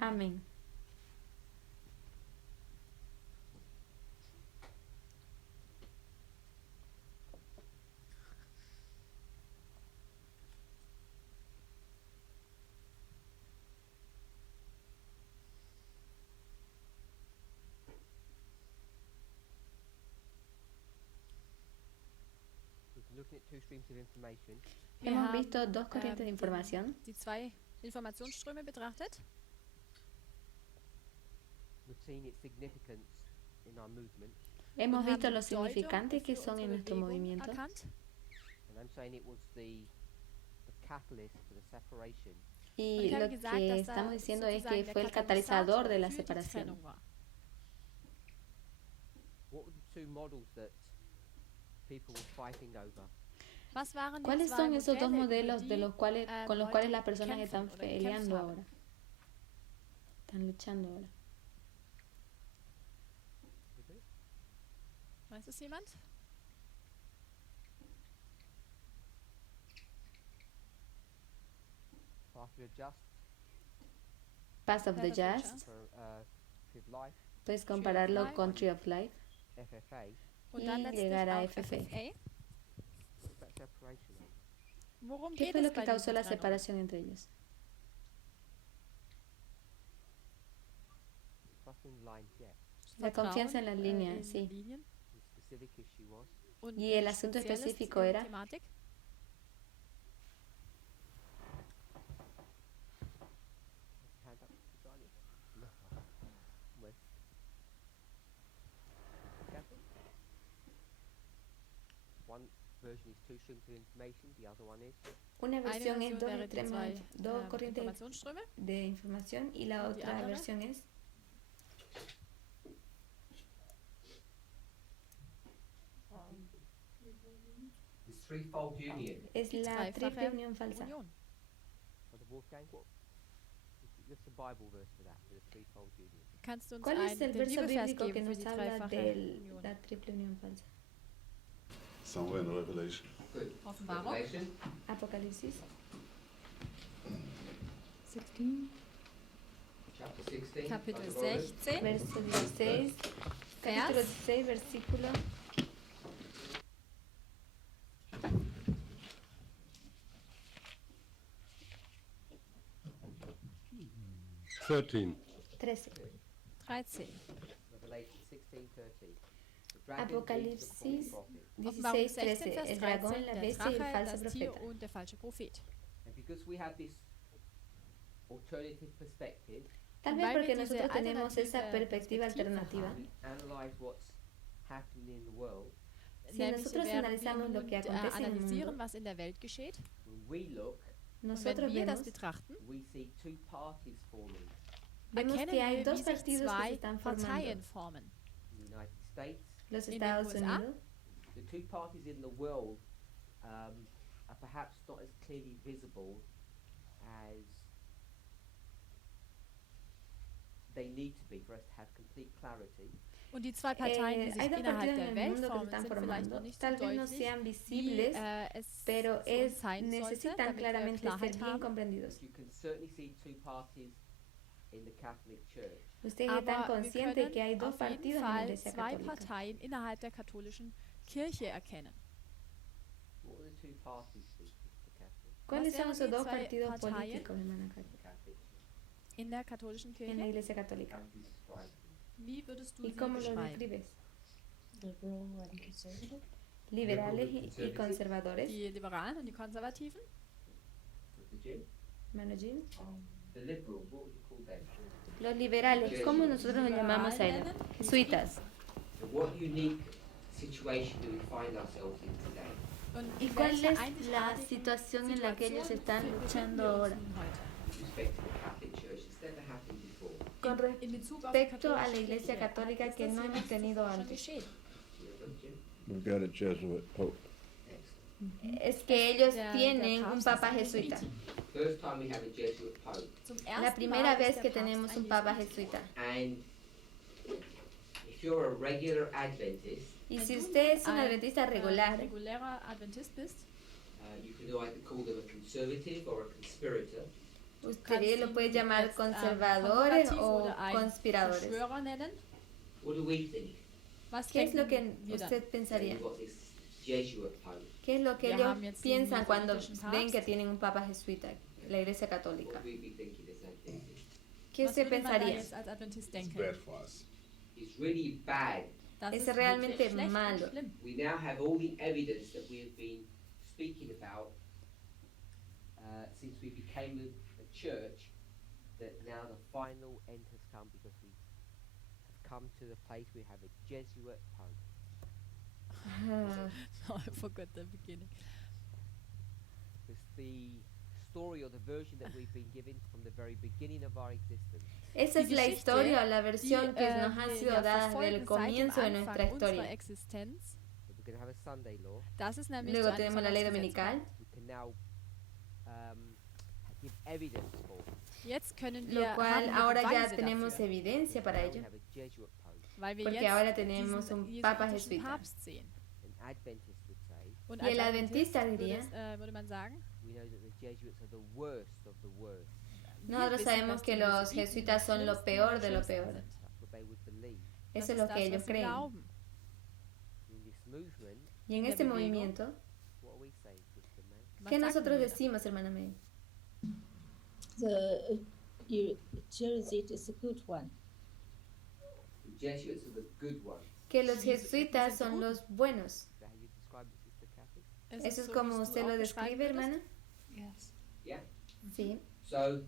Amén. Looking at two streams of information. Wir Hemos haben visto dos corrientes de información. die zwei Informationsströme betrachtet. We've seen its significance in our movement, Hemos und visto haben lo die Bedeutung significantes que für son en unsere nuestro Bewegung movimiento. erkannt. and I'm saying it was the catalyst for the separation. Y Und ich habe lo gesagt, que dass estamos da diciendo es sozusagen que der fue el catalizador de la für die separación. Trennung war. What were the two models that people were fighting over? Was waren die ¿Cuáles zwei son esos dos Modelle, über modelos de die, los cuales, con los cuales Leute las personas kämpfen están oder gekämpft peleando haben? ahora? Están luchando ahora. Weiß es jemand? Path of the Just Path of the Path of the Just, Just. for Tree of Life, puedes compararlo Life. con Tree of Life FFA. Und y dann letztlich llegar a auch FFA. What's that separation over? Worum ¿Qué geht fue es lo que bei causó dieser la Trennung? separación entre ellos? Trust in lines, yeah. La confianza en las Vertrauen, líneas, in sí. Linien. The specific issue was Und Y el asunto spezielles, específico era Thematik. hand up, Daniel. No. Well. Catherine? One version is two streams of information, the other one is una Eine versión es Version dos, wäre die extremos, zwei dos corrientes Informationsströme. de información y la Und die otra andere? versión es This threefold union. es Die la triple dreifache unión falsa. Union. for the Wolfgang. What? What's the Bible verse for that? For the threefold union. Kannst du uns ¿Cuál es el den verso Bibelvers bíblico que geben für nos die habla dreifache de Union? la triple unión falsa? Somewhere in Revelation. Good. Offenbarung. Revelation. Apocalipsis 16. Chapter 16. Kapitel Dr. Roland. 16, verso 16, capítulo Vers 16, versículo 13. 13. 13. Revelation 16:13. The dragon, beast, the false Apocalipsis prophet. Offenbarung 16, 16, 13, Vers el dragón, 13, la der bestia y el Drache, falso das Tier profeta. und der falsche Prophet. And because we have this alternative perspective, Tal Und vez weil porque wir diese nosotros tenemos esa alternative perspectiva Perspektive alternativa, we analyze what's happening in the world. si Nämlich nosotros werden analizamos wir lo que nun acontece en el analysieren, mundo, was in der Welt geschieht. When we look, Und wenn nosotros wir das vemos, betrachten, we see two parties forming. vemos erkennen que hay wir, dos wie sich partidos que se zwei están Parteien formando. formen. In the United States, Los in den Estados USA. Unidos, the two parties in the world are perhaps not as clearly visible as they need to be for us to have complete clarity. Und die zwei Parteien, die sich hay dos innerhalb partidos der en el Welt mundo que se formen, están sind vielleicht formando, noch nicht so tal vez no deutlich, sean wie visibles, es pero für uns es, sein sollte, necesitan damit wir claramente ser Klarheit bien haben. comprendidos. But you can certainly see two parties in the Catholic Church. Ustedes están Aber wir conscientes de können que hay dos auf jeden partidos en la Fall Iglesia zwei Católica. Parteien innerhalb der katholischen Kirche erkennen. What are the two parties, Sister Catherine? ¿Cuáles son wären esos die dos zwei partidos Parteien? políticos, hermana Katy, Catholic Church. In der katholischen en la Kirche. Iglesia Católica? How would you describe it? Wie würdest du ¿Y sie cómo lo beschreiben? describes? Liberal and conservative. Liberales y Conservative. conservadores. Die Liberalen und die Konservativen? Dr. Jim? Hermano Jim. The liberals, what would you call them? Los liberales, ¿cómo nosotros los llamamos a ellos? Jesuitas. And what unique situation do we find ourselves in today? Und ¿Y in cuál welcher es la einzigartigen situación en la que ellos están Situation luchando befinden wir uns ahora? nun heute? With respect to the Catholic Church, it's never happened before. Con In Bezug auf die respecto a la katholische Iglesia Kirche, Católica ist que das no hier hemos nicht tenido zuvor schon antes. geschehen. Yeah, Dr. Jim? We've got a Jesuit Pope. Excellent. Es que ellos Der tienen un Papst papa ist ein jesuita. First time we have a Jesuit Pope. Zum La ersten primera Mal vez ist que der Papst tenemos ein un papa Jesuit. jesuita. And if you're a regular Adventist, Y Wenn si du usted es un ein, adventista regular, regulärer Adventist bist, you can either call them a conservative or a conspirator. Usted lo puede llamar jetzt, conservadores konservativ o oder ein conspiradores. Verschwörer nennen. What do we think? Was ¿Qué es lo que denken wir dann? usted pensaría? We've got this Jesuit Pope. ¿Qué es lo que Wir ellos haben jetzt piensan den cuando jesuitischen ven que Papst. tienen un papa jesuita, la iglesia católica? What would we be thinking as Adventists? ¿Qué Was usted würde man da pensaría? jetzt als Adventist It's denken? bad for us. It's really bad. Das Es ist realmente wirklich schlecht malo. und schlimm. We now have all the evidence that we have been speaking about since we became a church, that now the final end has come because we have come to the place we have a Jesuit Pope. Ah, I forgot the beginning. It's the story or the version that we've been given from the very beginning of our existence. Esa es Die la Geschichte, historia o la versión que nos ha wir sido ja dada desde verfolgen el seit dem comienzo de nuestra Anfang unserer historia. Existenz. But we're going to have a Sunday law. Das ist nämlich Luego so ein tenemos la ley Sonntagsgesetz. dominical, We can now give evidence for. Jetzt können lo wir cual haben wir ahora ya Beweise tenemos dafür, evidencia para Now we ello, have a Jesuit Pope. weil wir porque jetzt ahora tenemos diesen un Papa jesuitischen jesuita. Papst sehen. An Adventist would say, Und Y als el adventista Adventist diría, würde man sagen, we know that the Jesuits are the worst of the worst. wir nosotros wissen, sabemos dass que die los Jesuiten jesuitas son lo schlimmsten peor de lo der peor. Schlimmsten sind. That's what they would believe. Eso Das es lo ist que das, ellos was sie creen. glauben. In this movement, Y en de este Bewegung. movimiento, what are we saying, Sister May? Was ¿qué sagen nosotros wir? decimos, hermana May? The Jesuit is a good one. The Jesuits are the good ones. Que los jesuitas son los buenos. Is that how you describe it, Sister Kathy? Ist ¿Eso es so, como wie usted du lo auch beschreiben describe, würdest? hermana? Yes. Yeah. Sí. So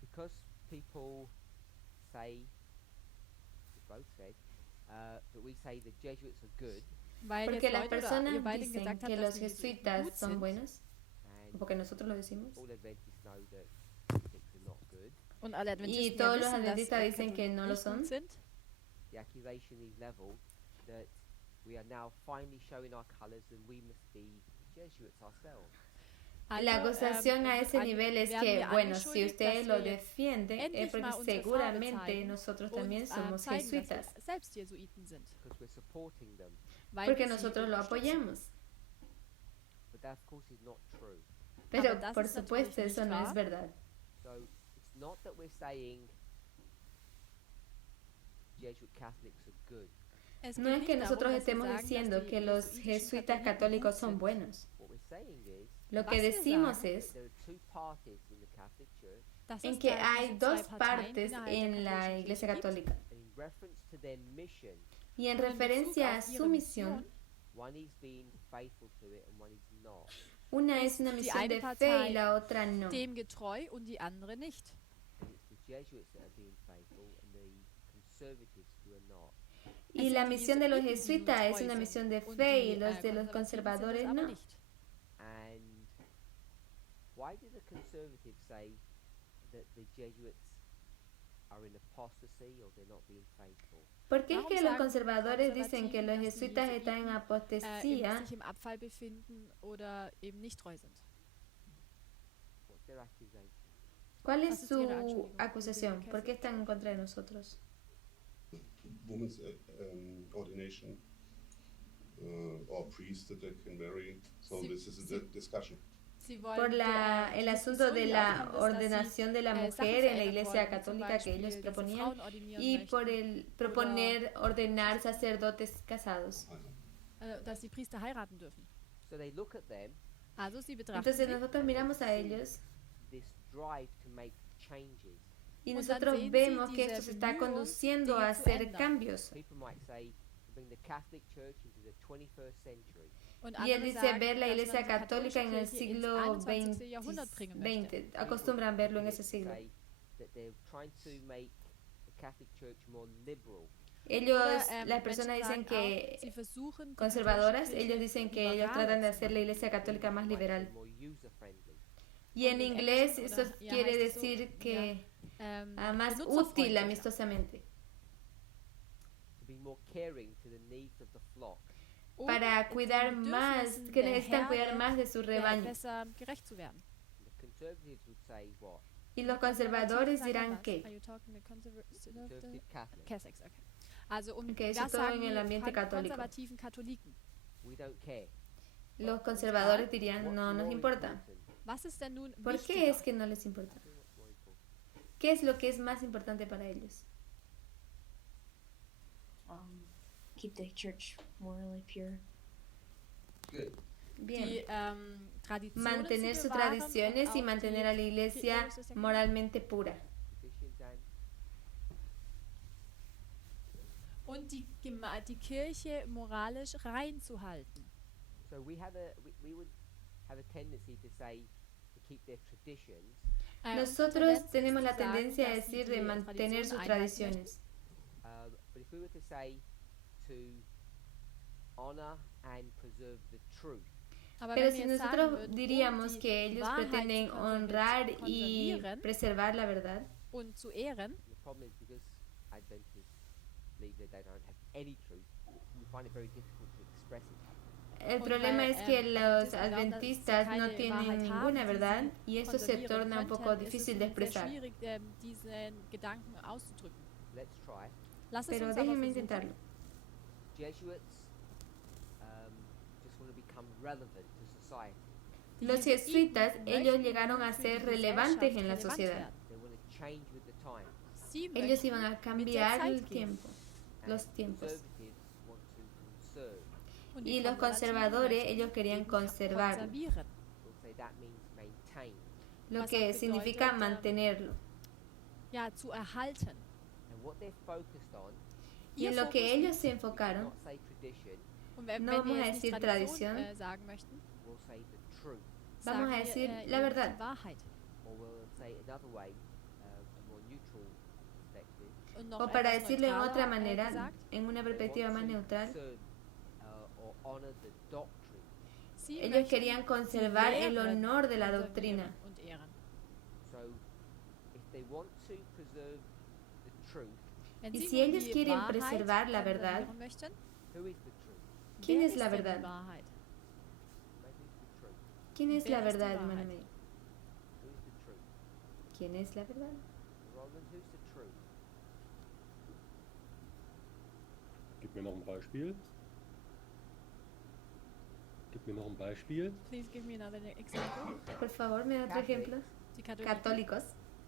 Because people say, we both said, that we say the Jesuits are good, Weil Porque jetzt las Leute oder personas ihr beide dicen gesagt habt, que dass los die Jesuiten jesuitas gut son sind. buenos, and porque nosotros lo decimos. all Adventists know that Catholics are not good. Und alle Y Adventisten todos ja los wissen, dass adventistas dicen que Katholiken no lo nicht gut son. sind. The accusation is leveled that we are now finally showing our colours and we must be Jesuits ourselves. La acusación a ese nivel es que, bueno, si ustedes lo defienden, es endlich porque mal unsere Farbe seguramente zeigen nosotros und también somos zeigen, dass jesuitas, wir selbst Jesuiten sind. Because we're supporting them. Weil porque wir sie nosotros lo unterstützen. apoyamos. But that, of course, is not true. Pero das por ist supuesto natürlich eso nicht no es wahr. verdad. So it's not that we're saying Jesuit Catholics are good. Es No geht es nicht que darum, nosotros dass wir estemos sagen, dass diciendo die que los jesuitischen jesuitas Katholiken católicos gut son sind. buenos. What we're saying is Lo Was que wir decimos sagen, es there are two parties in the Catholic Church, dass en es que da hay diese dos zwei Parteien partes innerhalb der en la katholischen Iglesia Kirche gibt. Católica. and in reference to their mission, Y en Und in Bezug referencia a auf su ihre misión, Mission, one is being faithful to it and one is not. una es una die misión eine de fe Partei y la otra no. dem getreu und die andere nicht. And it's the Jesuits that are being faithful and the conservatives who are not. Y Es la sind die misión de los Jesuiten, die jesuitas nur es treu una sind misión de und fe y die, los de los Konservativen sind conservadores es aber no. nicht. And why do the conservatives say that the Jesuits are in apostasy or they're not being faithful? ¿Por qué es Warum que los sagen conservadores dicen que Konservativen, los dass die jesuitas están en Jesuiten, apostasía? sich im Abfall befinden oder eben nicht treu sind? What's their accusation? ¿Cuál Was es ist Ihre su Anschuldigung? acusación? ¿Por qué están en contra de nosotros? Women's ordination or priests that they can marry. So Sie- this is a Sie- discussion. Sie wollen Por el asunto de la Diskussion, die ordenación de la Sachen mujer en la verändern iglesia wollen, zum católica que Beispiel, ellos dass sie proponían Frauen ordinieren y möchten, por el proponer ordenar sacerdotes casados. I know. dass die Priester heiraten dürfen. So they look at them, Also sie betrachten Entonces sie nosotros miramos a ellos this drive to make changes. y Und dann nosotros sehen sie vemos que diese esto se está Bemühung, conduciendo Dinge a zu hacer ändern. cambios. People might say to bring the Catholic Church into the 21st century. und Y él andere dice sagen, ver la dass man iglesia die katholische católica en el Kirche ins siglo 21. Jahrhundert bringen möchte. 20. Acostumbran verlo en ese siglo. Say that they're trying to make the Catholic Church more liberal. Ellos, Oder, las personas Menschen dicen sagen que auch, sie versuchen, die conservadoras, katholische ellos Kirche dicen que ellos liberaler tratan de zu hacer la iglesia católica más Might say liberal. more user-friendly. Y en Und in inglés Englisch eso oder- ja, quiere heißt es so, decir que más benutzerfreundlicher. útil amistosamente, To be more caring to the needs of the flock. Um para den cuidar más, Bedürfnissen que der necesitan cuidar Herde, más de su rebaño. besser gerecht zu werden. The conservatives would say what? Y los conservadores dirán Are que, you talking the Conservative Catholics. Catholics, okay. Also Okay, eso was todo sagen en el die ambiente católico. konservativen Katholiken? We don't care. los conservadores dirían no nos importa. Was ist denn nun ¿Por qué wichtiger? es que no les importa? ¿Qué es lo que es más importante para ellos? Keep the church morally pure. Good. Bien. Die Traditionen Mantener zu sus bewahren tradiciones und y auch mantener a la iglesia die Ehe moralmente pura. Traditions and und die Kirche moralisch reinzuhalten. so we would have a tendency to say to keep their traditions, Nosotros Tendenz tenemos ist la zu sagen, tendencia de dass sie decir die de mantener sus Traditionen einhalten tradiciones. but if we were to say to honor and preserve the truth, Aber Pero wenn si wir jetzt sagen nosotros würden, diríamos die que ellos Wahrheit pretenden zu honrar y konservieren preservar la verdad, und zu ehren, the problem is because Adventists believe that they don't have any truth, we find it very difficult to express it. el Und problema weil, es que los Adventisten glauben, dass sie adventistas no keine tienen Wahrheit ninguna haben, die verdad sie y eso se konservieren torna un könnten, poco ist es difícil de sehr expresar. schwierig, diesen Gedanken auszudrücken. Let's try. Lass es Pero uns aber déjenme versuchen. intentarlo. Jesuits just want to become relevant to society. Die Los Jesuiten jesuitas, ellos möchten llegaron a für ser die relevantes en la Gesellschaft sociedad. relevant werden. They want to change with the times. Sie Ellos möchten iban a mit der cambiar Zeit el gehen. tiempo, los And tiempos. conservatives want to conserve. Und Y die los Konservativen conservadores, möchten ellos querían eben conservarlo, konservieren. We'll say that means maintain. lo Was que auch significa bedeutet, mantenerlo. Ja, zu erhalten. And what they're focused on, Y en Ihr lo que Fokus ellos liegt- se we enfocaron, cannot say tradition, Und no wenn vamos wir a jetzt nicht decir Tradition tradición, sagen möchten, we'll say the truth. vamos sagen a wir, decir la eben verdad. die Wahrheit. Or we'll say another way, a more neutral perspective. Und noch O para etwas decirlo en neutraler, otra manera, gesagt, en una They perspectiva want más to neutral, preserve, or honor the doctrine. sie ellos möchten querían die conservar el Lehre honor de la konservieren doctrina. und ehren. So, if they want to preserve the truth, Wenn Y sie si nun ellos die quieren Wahrheit preservar la verdad, konservieren möchten, who is the truth? ¿quién wer es la denn die verdad? Wahrheit? Mate, who's the truth? ¿Quién es Wer la ist die verdad, hermana Wahrheit? May? Who's the truth? ¿Quién es la verdad? Roland, who's the truth? Gib mir noch ein Beispiel. Gib mir noch ein Beispiel. Please give me another example. Por favor, ¿me da otro ejemplo? Die Katholiken. Católicos.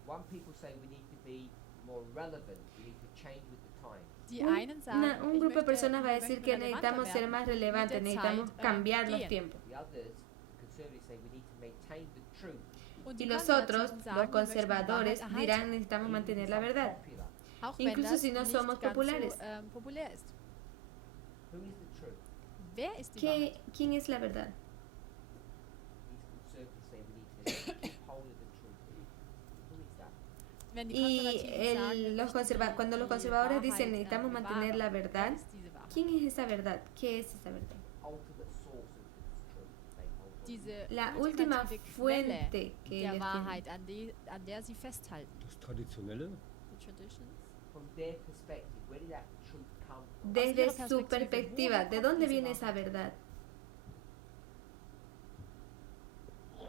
One people say we need to be more relevant, we need to change with the times. Die einen sagen, Un ich grupo de möchte- personas va a wir decir möchten que relevanter necesitamos ser werden, más relevantes, mit der necesitamos Zeit, cambiar los gehen. tiempos. The others, the conservatives, say we need to maintain the truth. Und Y die los Konservativen otros, sagen, los wir möchten die conservadores, Wahrheit dirán erhalten, necesitamos Even mantener if la it's verdad. unpopular. auch wenn incluso das si no nicht somos ganz populares. so populär ist. Who is the truth? Wer ist die Wahrheit? ¿Quién es la verdad? These conservatives say we need to keep hold of the truth. Who is that? Wenn die Y Konservativen sagen, wir möchten cuando los die conservadores Wahrheit, dicen necesitamos mantener bewahren, la wer verdad, ist diese Wahrheit? ¿quién es esa verdad? ¿Qué es esa verdad? Ultimate source of this truth they hold on. Diese La última ultimative fuente Quelle que der ellos tienen. Wahrheit, an der sie festhalten. Das Traditionelle. Die Traditions. From their perspective, where did that truth come from? Desde ihrer su Perspektive, perspectiva, woher ¿de kommt dónde diese viene Wahrheit? esa verdad? I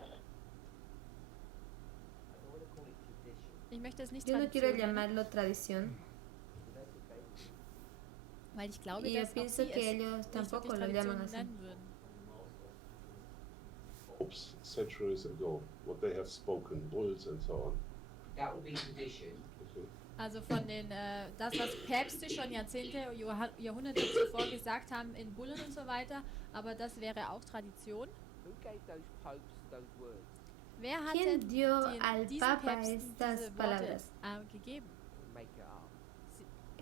don't want to call it tradition. Ich möchte es nicht Yo no quiero Tradition nennen, llamarlo tradición, You know what they do? weil ich glaube, y yo dass auch pienso sie que es ellos nicht tampoco wirklich lo llaman Tradition así. nennen würden. Popes centuries ago, what they have spoken, bulls and so on. That would be tradition. Okay. Also von den, das, was Päpste schon Jahrzehnte, Jahrhunderte zuvor gesagt haben in Bullen und so weiter, aber das wäre auch Tradition. Who gave those popes those words? Wer hat ¿Quién denn dio al diesen Papa Päpsten estas diese Worte palabras? gegeben? Make it up.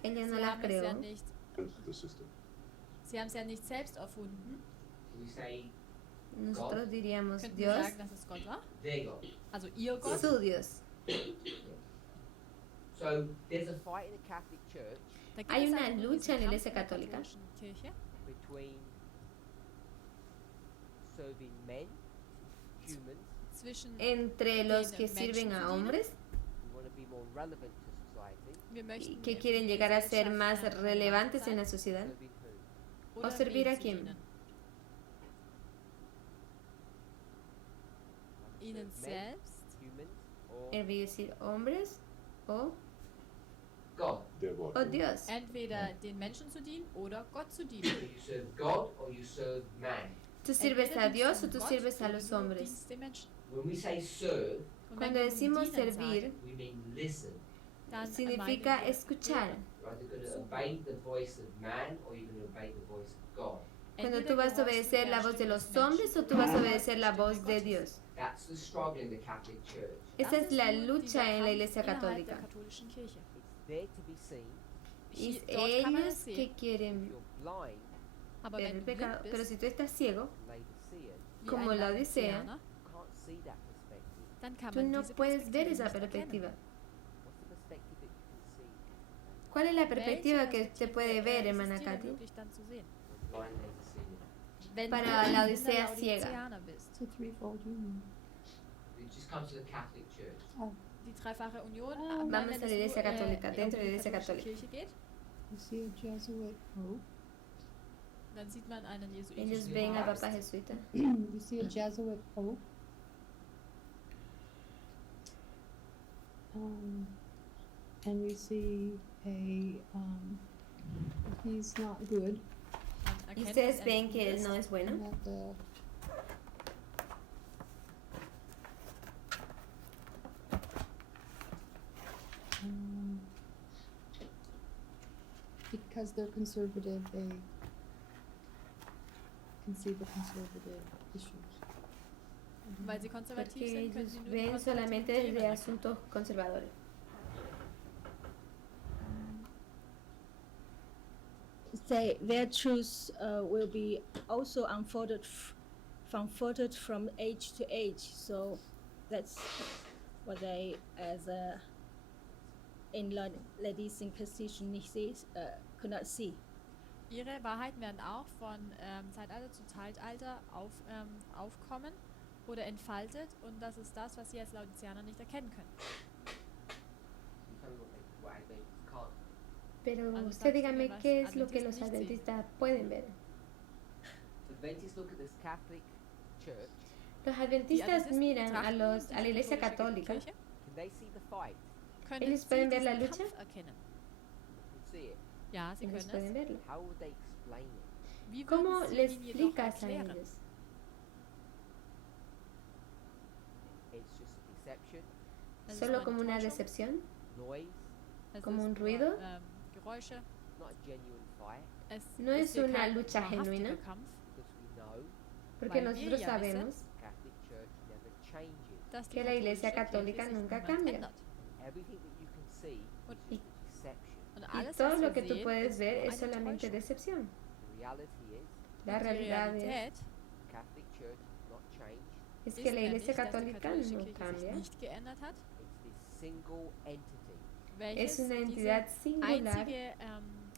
Ella no Sie las haben es ja creó. nicht, And the system. sie haben es ja nicht selbst erfunden. We say Nosotros diríamos Könnten wir Dios, sagen, dass es Gott war? their God. Also ihr Gott. su Dios. So there's a fight in the Catholic Church Da gibt Hay es una einen lucha en la Kampf Iglesia in der Católica katholischen Kirche between serving men, humans, zwischen Entre los que den sirven Menschen a zu dienen. hombres who want to be more relevant to society, wir y möchten que in quieren der llegar a ser Gesellschaft, más relevant relevantes en sein la sociedad, serving who? oder servir wem a zu quién? dienen. Ihnen Men, selbst, humans, or es decir, hombres o God. Their God. o Dios. entweder den Menschen zu dienen oder Gott zu So dienen. you serve God or you serve man. ¿Tú sirves Entweder a Dios o dienst du tú Gott sirves a oder los du hombres? dienst den Menschen. When we say serve, Und wenn Cuando wir decimos dienen servir, sagen, we mean listen. dann significa meinen wir escuchar. hören. You're either going to obey the voice of man or you're going to obey the voice of God. Cuando Entweder tú vas a gehorchst du obedecer der la voz de Stimme los des Menschen hombres o tú vas a oder obedecer la der Stimme voz de Gottes. Dios. That's the struggle in the Catholic Church. Esa Das es la nun lucha dieser en la Kampf Iglesia innerhalb Católica. der katholischen Kirche. It's there to be seen. Y es Dort kann man ellos es sehen, que If quieren you're blind, aber ver wenn el du blind pecado. Pero bist, si tú estás ciego, Laodicean, wie como ein la Odisea, Laodiceaner, you can't see that perspective. dann kann tú man no diese puedes ver Perspektive esa nicht erkennen. perspectiva. What's the perspective that you can see? ¿Cuál es la Welche perspectiva que usted Perspektive, puede ver, hermana existiert Katy? wirklich dann zu sehen? For blind Laodicean. Wenn Para du ein la blinder Odisea ciega. Laodiceaner bist. It's a threefold union. You just come to the Catholic Church. Die dreifache Union, Vamos wenn a la es Iglesia nur, Católica, dentro de la um die Iglesia katholische Católica. Kirche geht, You see a Jesuit pope. dann sieht man einen Ellos jesuitischen ven al Papst. Papa Jesuita. You see a Jesuit pope. And you see he's not good. Man Y erkennt, ustedes dass er ven nicht que gut él ist. no es bueno. And that because they're conservative, they can see the conservative issues. Weil sie konservativ Porque sind, können ellos sie nur die ven konservativen solamente Themen desde erkennen. asuntos conservadores. Their truth will be also unfolded from age to age. So that's what they, as in Laodicean position, could not see. Ihre Wahrheiten werden auch von Zeitalter zu Zeitalter aufkommen oder entfaltet, und das ist das, was sie als Laodiceaner nicht erkennen können. You tell me what Adventists can't. Pero Also usted sagst du dígame mir, was qué es lo que los Adventisten nicht sehen. adventistas pueden ver. Adventists look at this Catholic Church. Los Die adventistas Adventisten miran a betrachten la diese Iglesia katholische Católica. Kirche, Can they see the fight? können Ellos sie pueden ver la diesen lucha. Kampf erkennen. You can see it. Ja, sie Ellos können pueden es. verlo. How would they explain it? Wie ¿Cómo würden sie les ihn jedoch explicas a erklären? ellos? It's just a deception, Es ist Solo nur eine como una Täuschung, decepción, noise, es como ist un nur, ruido. Geräusche. not a genuine fight, Es No ist es hier una kein lucha wahrhaftiger genuina. Kampf, because we know porque Weil wir nosotros ja sabemos the Catholic Church never changes. dass die que la Iglesia katholische Católica Kirche sich nunca niemals cambia. ändert. Everything that you can see Und is just a deception. Und Y alles, todo was lo wir que tú sehen, puedes ist ver nur es eine solamente Täuschung. decepción. The reality is La Die realidad es, Realität the Catholic Church has not changed. es ist que la nämlich, Iglesia dass die Católica katholische no Kirche cambia. sich nicht geändert hat, It's this single entity welches Es una diese entidad singular einzige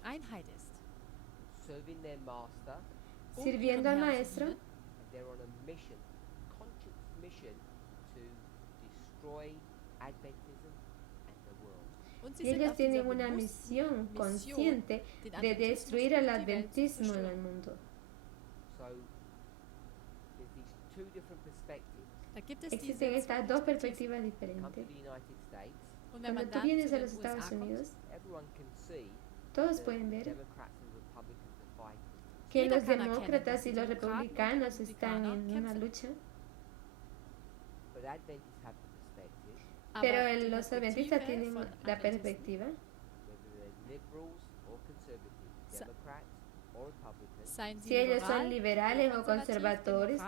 Einheit ist. serving their master, sirviendo al ihrem Herrn Maestro, dienen, and they're on a mission, conscious mission to destroy Adventism and the world. und sie y sind ellos auf dieser tienen una bewussten misión consciente den de Adventismus destruir und al die Welt zu adventismo en el zerstören. mundo. So there's these two different perspectives. Da gibt es Existen diese estas zwei dos Perspektiven. perspectivas Come to diferentes. the United States, Und wenn Cuando man tú dann vienes zu a den los Estados USA kommt, Unidos, everyone can see todos that pueden ver Democrats and Republicans are fighting. que Jeder los kann erkennen, demócratas dass y die los Demokraten und republicanos die están Republikaner en una kämpfen. lucha, But Adventists have the perspective, pero Aber die los adventistas Perspektive tienen von la Adventisten, perspectiva, whether they're liberals or conservatives, Sa- Democrats or Republicans, seien sie si ellos son liberal, liberales o konservativ, conservadores,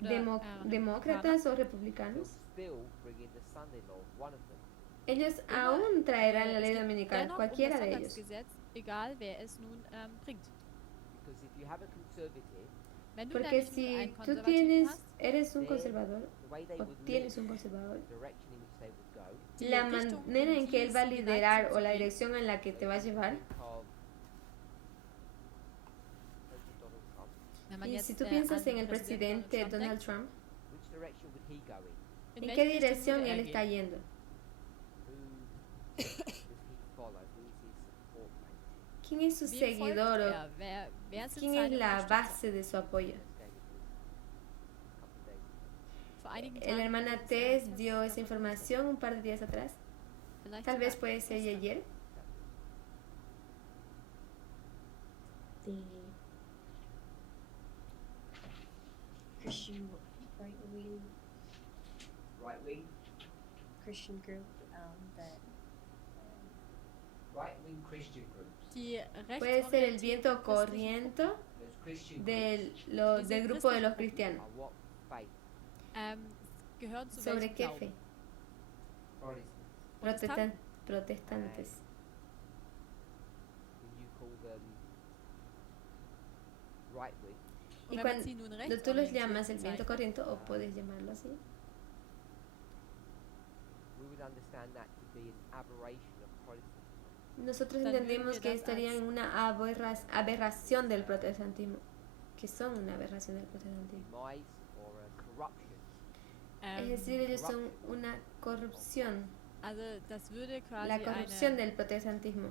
Demokraten oder, demócratas o they'll republicanos, still bring in the Sunday law, one of them. ellos Immer, aún traerán la es ley geht dominical, dennoch cualquiera um de das ellos. Sonntagsgesetz, egal wer es nun bringt. Because if you have a conservative, Wenn du Porque nämlich nur si einen tú Konservativen hast, eres un they- conservador the way they o would tienes live, un conservador, the direction in which they would go, die la Richtung, manera en que él va a die sie liderar geneigt o sind la zu gehen, dirección en la que te va a llevar, think of President Donald Trump, wenn man y jetzt, si tú an piensas en el Präsident presidente Donald denkt, Trump, which direction would he go in? in ¿en welche qué Richtung dirección würde él er está gehen? yendo? Who does he follow? Who is his support base? ¿Quién es su Wem folgt seguidor o wer sind quién es seine la Unterstützer? base de su apoyo? Vor einigen La Tagen hermana ist Tess etwas dio esa davon información un par de días atrás, vielleicht tal vez sogar puede ser gestern. ayer. The Christian Right wing? Christian group that Right wing Christian groups. Die Puede ser el rechtsorientierten viento christlichen corriente Those Christian del, groups del grupo de los cristianos. are what faith? gehören zu ¿Sobre welchem qué Glauben? fe? Protestant. Protestantes. When you call them right wing, Und Y wenn man sie nun cuando tú los llamas el rechtsorientiert viento bezeichnet, corriente, o puedes llamarlo así, we would understand that to be an aberration of Protestantism. nosotros Dann entendemos würden wir que das estarían en als- una aberración del protestantismo, que son una aberración del protestantismo. Demise or a corruption. Es decir, ellos son una corrupción, Also das würde quasi la corrupción del protestantismo,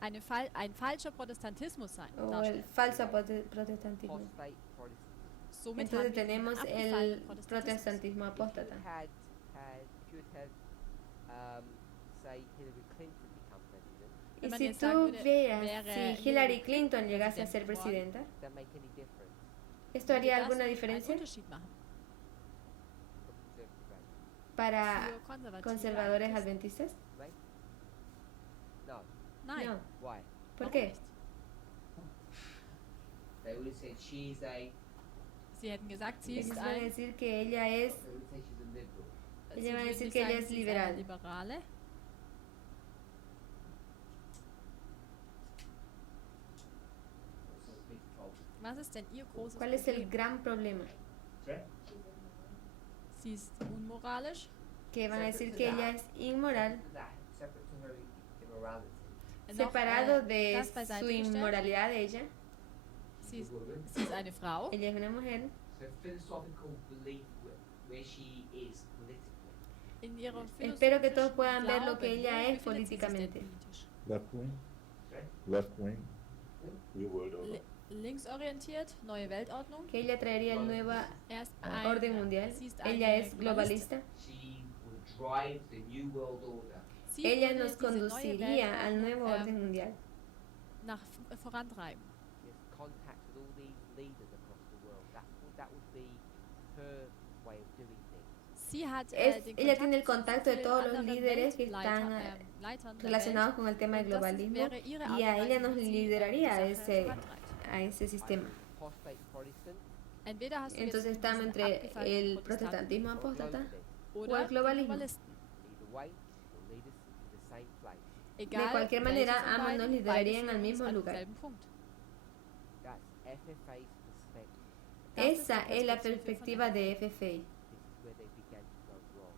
ein falscher Protestantismus sein. o el darstellen. falso protestantismo. Apostate Protestant. Somit Entonces haben wir tenemos einen el abgefallenen Protestantismus. protestantismo If you apóstata. had, if you had say Hillary Clinton become president, Y Wenn man si jetzt sagen tú würde, veas, wäre si Hillary Clinton llegase a ser Präsidentin presidenta, does that make any difference? ¿esto Würde haría das alguna einen diferencia Unterschied machen For conservative values, para für konservative conservadores Adventisten? adventistas? right? No. Nein. No. Why? ¿Por warum qué? nicht? They would have said she's a. Sie hätten gesagt, sie Ellos ist van a ein... decir que ella es, They would say she's a liberal. Sie van a würden decir nicht que ella sagen, es sie liberal. eine Liberale. What's the big problem? Was ist denn ihr großes ¿cuál es el Problem? gran problema? Sie ist unmoralisch. Que van a decir que ella es inmoral, Separate to her immorality. separado de das beiseite su gestellt. inmoralidad de ella. Sie ist eine Frau. Ella es una mujer. So philosophical belief where she is politically. In ihrem Espero que todos puedan ver lo Glauben, que ella wo es befindet sie sich denn políticamente. politisch? Left wing? Sorry? Left wing? New World Order. Linksorientiert, neue Weltordnung. Que ella traería el nuevo Er ist orden mundial. sie ist Ella eine es globalista. She would drive the new world order. Sie Ella würde nos diese neue conduciría al nuevo Weltordnung, orden mundial. vorantreiben. She has contact with all these leaders across the world. That would be her way of doing things. Sie hat Ella tiene el contacto de zu todos los anderen líderes que Weltleiter- están Leitern der relacionados Welt. con el tema del Und das globalismo, wäre ihre Art y a und ella Weise, nos wie sie lideraría die Sache vorantreibt. a ese sistema. Apostate Protestant Entweder hast du Entonces jetzt estamos diesen entre abgefallenen el protestantismo or apóstata globalist. o oder el globalismo. den Globalisten. Either way, will lead us to the same place. Egal, De cualquier welche manera, von ambos beiden, nos beide liderarían führen al uns mismo an lugar. denselben Punkt. That's FFA's perspective. Das ist Esa die es la Perspektive perspectiva von de FFA. This is where they began to go wrong.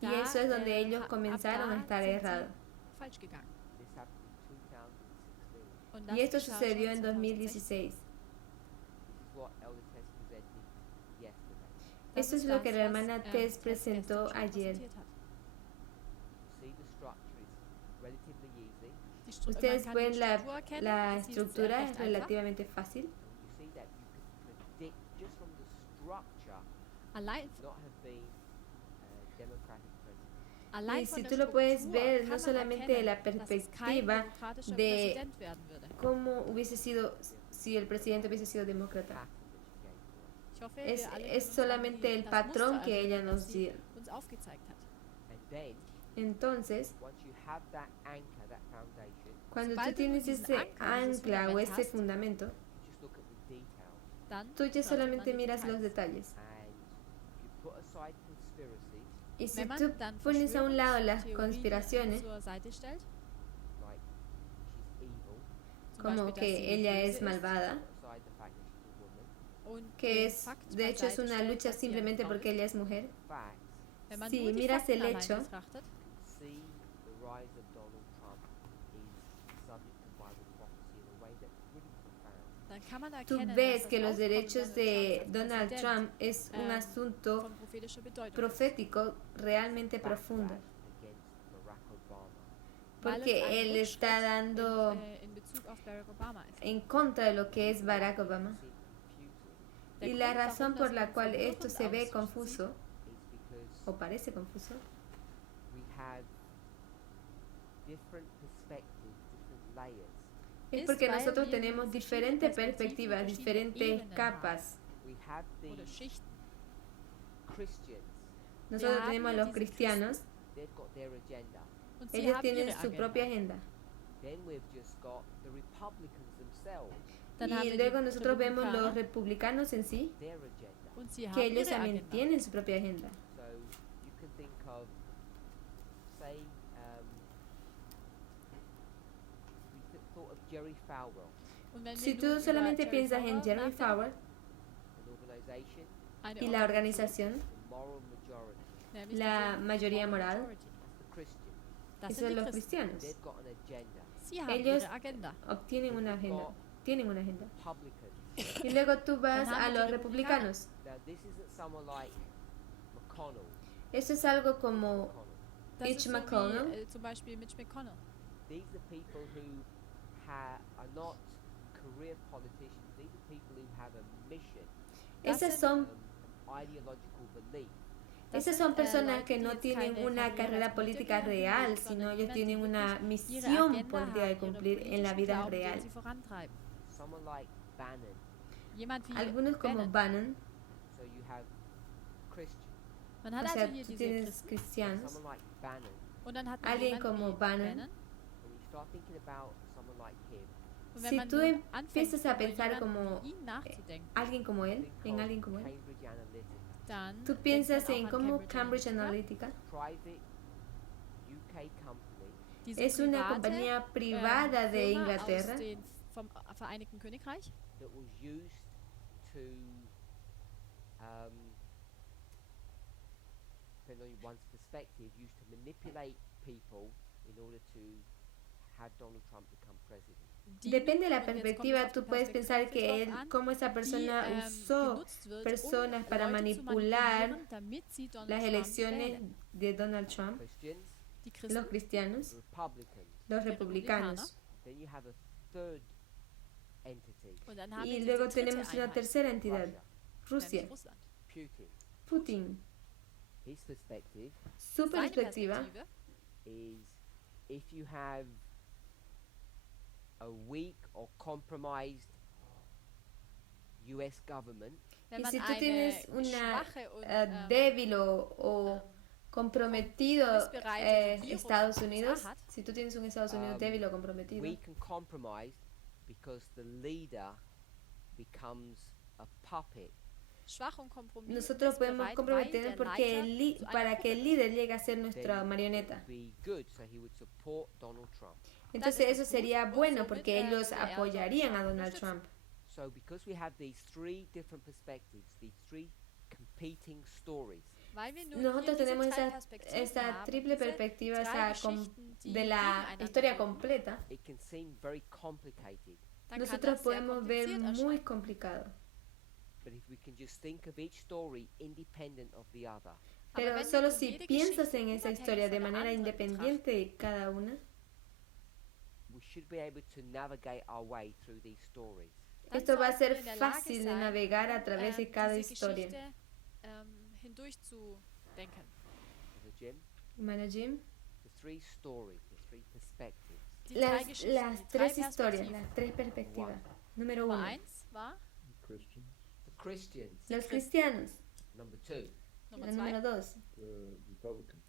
Y Da, eso es donde ellos ab comenzaron da a estar sind sie errados. falsch gegangen. This happened in 2016. Und Y das esto geschah sucedió schon en 2016. This is what Elder Tess presented yesterday. Das Esto es ist lo que das, la was, hermana Tess Tess presentó gestern schon ayer. präsentiert hat. You see the structure is relatively easy. Die Stru- man Ustedes kann ven die la, Struktur erkennen, la sie ist estructura recht es einfach. relativamente fácil. You see that you could predict just from the structure Allein, not have been democratic president. allein Y von si der tú lo puedes Struktur ver, kann no man solamente de la erkennen, dass es kein perspectiva demokratischer de Präsident werden würde. cómo hubiese sido si el presidente hubiese sido demócrata. Pattern that she gave to us. Ich hoffe, Es, wir alle es können uns solamente an el das patrón Muster que ella erinnern, nos das sie dio. uns aufgezeigt hat. And then, Entonces, once you have that anchor, that foundation, cuando tú Sobald du tienes diesen ese Anker, dieses ancla o Fundament ese hast, fundamento, you just look at the details. Dann tú ya betrachtet solamente man die miras los Details. detalles. And if you put aside conspiracies, Y si Wenn man tú dann pones a un lado las Verschwörungstheorien conspiraciones, zur Seite stellt, like she's evil, zum como Beispiel, dass que sie ella böse es malvada, put aside the fact that she's a woman, und que den es, Fakt de hecho es beiseite una stellt, lucha dass sie eine simplemente Frau porque ist. ella es mujer. facts, Wenn man si nur die miras Fakten el allein hecho, betrachtet, see the rise of Donald Trump is subject to Bible prophecy in a way that's really profound. dann kann man Tú erkennen, ves dass que das los Aufkommen derechos de Donald als Trump es un ähm, asunto von prophetischer Bedeutung ist. profético realmente profundo, Backlash against Barack Obama. Weil es porque ein él Rückschritt está dando in Bezug auf Barack Obama ist. en contra de lo que es Barack Obama. Seem confusing Der Y la Grund, warum razón das por la so cual verwirrend esto se ve aussieht, confuso, is because o parece confuso, we have different perspectives, different layers. es Es porque weil nosotros wir tenemos verschiedene diferentes Perspektiven, perspectivas, verschiedene diferentes Ebenen capas. We have oder these Schichten. Christians, Nosotros haben tenemos a hier los diese cristianos, they've got their agenda. Und sie ellos haben tienen ihre su propia Agenda. agenda. Then we've just got the Republicans themselves, Dann haben Y wir luego die nosotros vemos los Republikaner republicanos en sí, their agenda. und sie que haben ellos ihre también Agenda. tienen su propia agenda. So you can think of, say, we thought of Jerry Falwell, Und wenn Si wir tú nun solamente über Jerry piensas en Falwell Jerry nachdenken, Fowler an organisation, eine y la Organisation, organización, the moral majority, nämlich la diese mayoría moral, that's the Christians. Das esos sind son die los Christen. cristianos. They've got an agenda. Sie haben Ellos ihre Agenda. obtienen una agenda, tienen una agenda. Republicans. Y luego tú vas Dann a haben los die republicanos. Now this isn't someone like McConnell. Eso es algo como Das Mitch ist so McConnell. wie zum Beispiel Mitch McConnell. These are people who are not career politicians. These are people who have a mission, Das Esas sind- son, an ideological belief. Das esas sind, son personas Leute, que die no jetzt tienen keine una Karriere carrera als política Politiker real, haben, sino sondern ellos jemand, tienen die una wirklich ihre misión Agenda política que haben, cumplir ihren en la politischen vida Glauben, real. den sie vorantreiben. Someone like Bannon. Jemand wie Algunos como Bannon. Bannon, So you have Christians. Man o hat sea, also hier tú diese tienes Christen cristianos, Someone like Bannon. und dann hat man alguien jemanden como wie Bannon. When you start thinking about someone like him, Und wenn Si man tú nun anfängt, empiezas a über pensar jemanden como wie ihn nachzudenken, alguien como él, think en of alguien como él, Cambridge Analytica, dann tú denkt piensas man auch en an cómo Cambridge Analytica. Analytica private UK company Diese es una private, compañía privada de Firma Inglaterra aus den, vom Vereinigten Königreich, that was used to, depending on one's perspective, used to manipulate people in order to have Donald Trump become president. die Depende de la nun, und jetzt kommt es perspectiva, auf die tú puedes pensar Perspektive que él, drauf an, cómo esa persona die, usó genutzt wird, personas para Leute zu manipular manipulieren, damit sie Donald las Trump elecciones wählen. de Donald Trump, Christians, Die los Christen, cristianos, Republicans. los die republicanos. Then you have a third entity, und dann haben wir Y diese luego dritte tenemos una Einheit, tercera entidad, Russia, Rusia, nämlich Russland. Putin. Putin. His perspective Su Seine perspectiva Perspektive, is if you have a weak or compromised US government, wenn y man si tú eine tienes una schwache und débil o comprometido Estados Unidos, hat, si tú tienes un Estados Unidos débil o comprometido, weak and compromised because the leader becomes a puppet. schwach und kompromissbereit, nosotros podemos weil comprometernos der porque Leiter zu einer para que el Puppe líder llegue a ser nuestra Then marioneta. it would be good, so he would support Donald Trump. Entonces es eso gut sería und bueno somit, porque ellos würde er apoyarían a Donald Donald Trump Trump. So because we have these three different perspectives, these three competing stories, weil wir nun Nosotros hier tenemos diese drei esa, Perspektiven esa haben, triple diese perspectiva drei esa Geschichten, die de la gegeneinander historia wirken, completa. it can seem very complicated. dann kann Nosotros das sehr podemos ver kompliziert muy erscheinen. complicado. But if we can just think of each story independent of the other, Aber Pero wenn wir solo nun si jede piensas Geschichte en esa unabhängig historia de von der manera anderen independiente de cada una, we should be able to navigate our way through these stories. dann esto va a sollten ser wir in der Lage fácil de sein, navegar a través de cada diese historia. Geschichte hindurch zu denken. So Jim, Hermano Jim, the three stories, the three perspectives. Die drei las Geschichten, tres die drei historias, Perspektiven. las tres perspectivas. Número Nummer uno, 1 war, Christians, The Christians. los cristianos. Number two, Nummer La 2, número dos, the Republicans,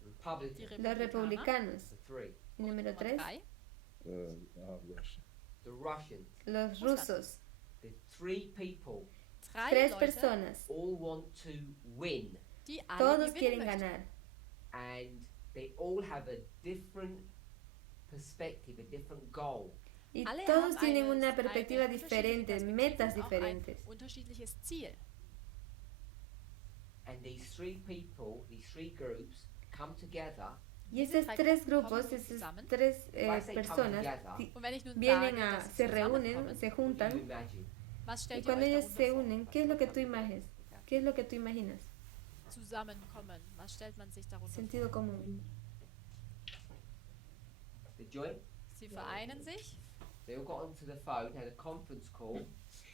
die Republicans. los republicanos. Number three, Y número Nummer tres, 3, Russia. the Russians. los Russland. rusos. The three people Tres Leute, personas. all want to win, die alle Todos gewinnen quieren möchten. ganar. and they all have a different perspective, a different goal. Y Alle todos haben tienen eine una perspectiva unterschiedliche diferente, Perspektive metas und auch diferentes. ein unterschiedliches Ziel. And these three people, these three groups, come together. Y esos tres grupos, esas tres personas, Und wenn ich nun vienen sage, a, dass sie se reúnen, zusammenkommen, se What do you juntan, imagine? was y stellt ihr cuando euch ellos darunter se vor? unen, ¿qué es lo que tú imaginas? ¿Qué es lo que tú imaginas? Zusammenkommen, was stellt man sich darunter Sentido vor? común. The joint. Sie vereinen sich, They all got onto the phone, had a conference call.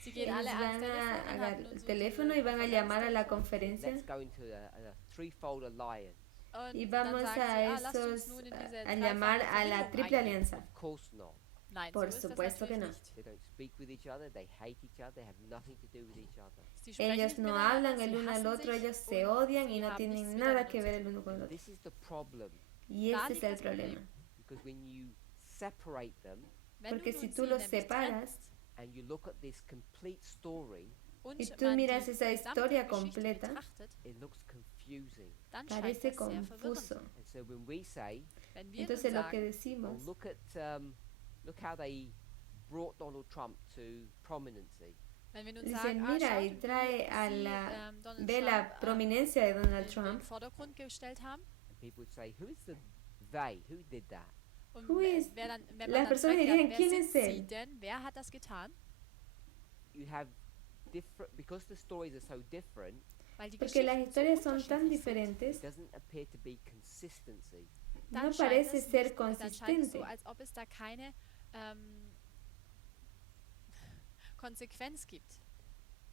sie gehen Ellos alle ans van a Telefon und agarrar haben el so teléfono y van a llamar a la conferencia Let's go into a threefold alliance. und y dann vamos sagen a sie, lasst uns esos nun in diese a llamar a la dreifache triple Verbindung eingehen. alianza. Of course not. Nein, Por so ist das supuesto que natürlich no. nicht. They don't speak with each other, they hate each other, they have nothing to do with each other. Sie sprechen Ellos nicht no miteinander, hablan sie el uno al hassen otro, sich ellos se und odian y sie no haben tienen nichts nada miteinander que zu ver el tun. uno con el And otro. this is the problem, Y Da ese es liegt el das Problem. problema. because when you separate them Wenn Porque du si nun tú sie los nämlich separas trennst and you look at this complete story, und y tú man miras die esa gesamte historia Geschichte completa, betrachtet, it looks confusing. dann scheint parece das sehr verwirrend. confuso. And so when we say, Wenn wir nun Entonces lo que sagen, oh, decimos, look how they brought Donald Trump to prominency. wenn wir nun dicen, sagen, mira, schaut, y wie trae a sie, la, Donald ve Trump, la prominencia de Donald in den Trump. Vordergrund gestellt haben. And people would say, who is the they? Who did that? Und Who is- wenn las man dann personas fragt, ja, dirían, wer ¿quién sind es sie él? denn? Wer hat das getan? You have different, because the stories are so different, Weil die Porque las Geschichten so historias son tan unterschiedlich sind, diferentes, it doesn't appear to be consistency. dann no scheint parece es ser nicht, dann scheint es consistente. so, als ob es da keine Konsequenz gibt.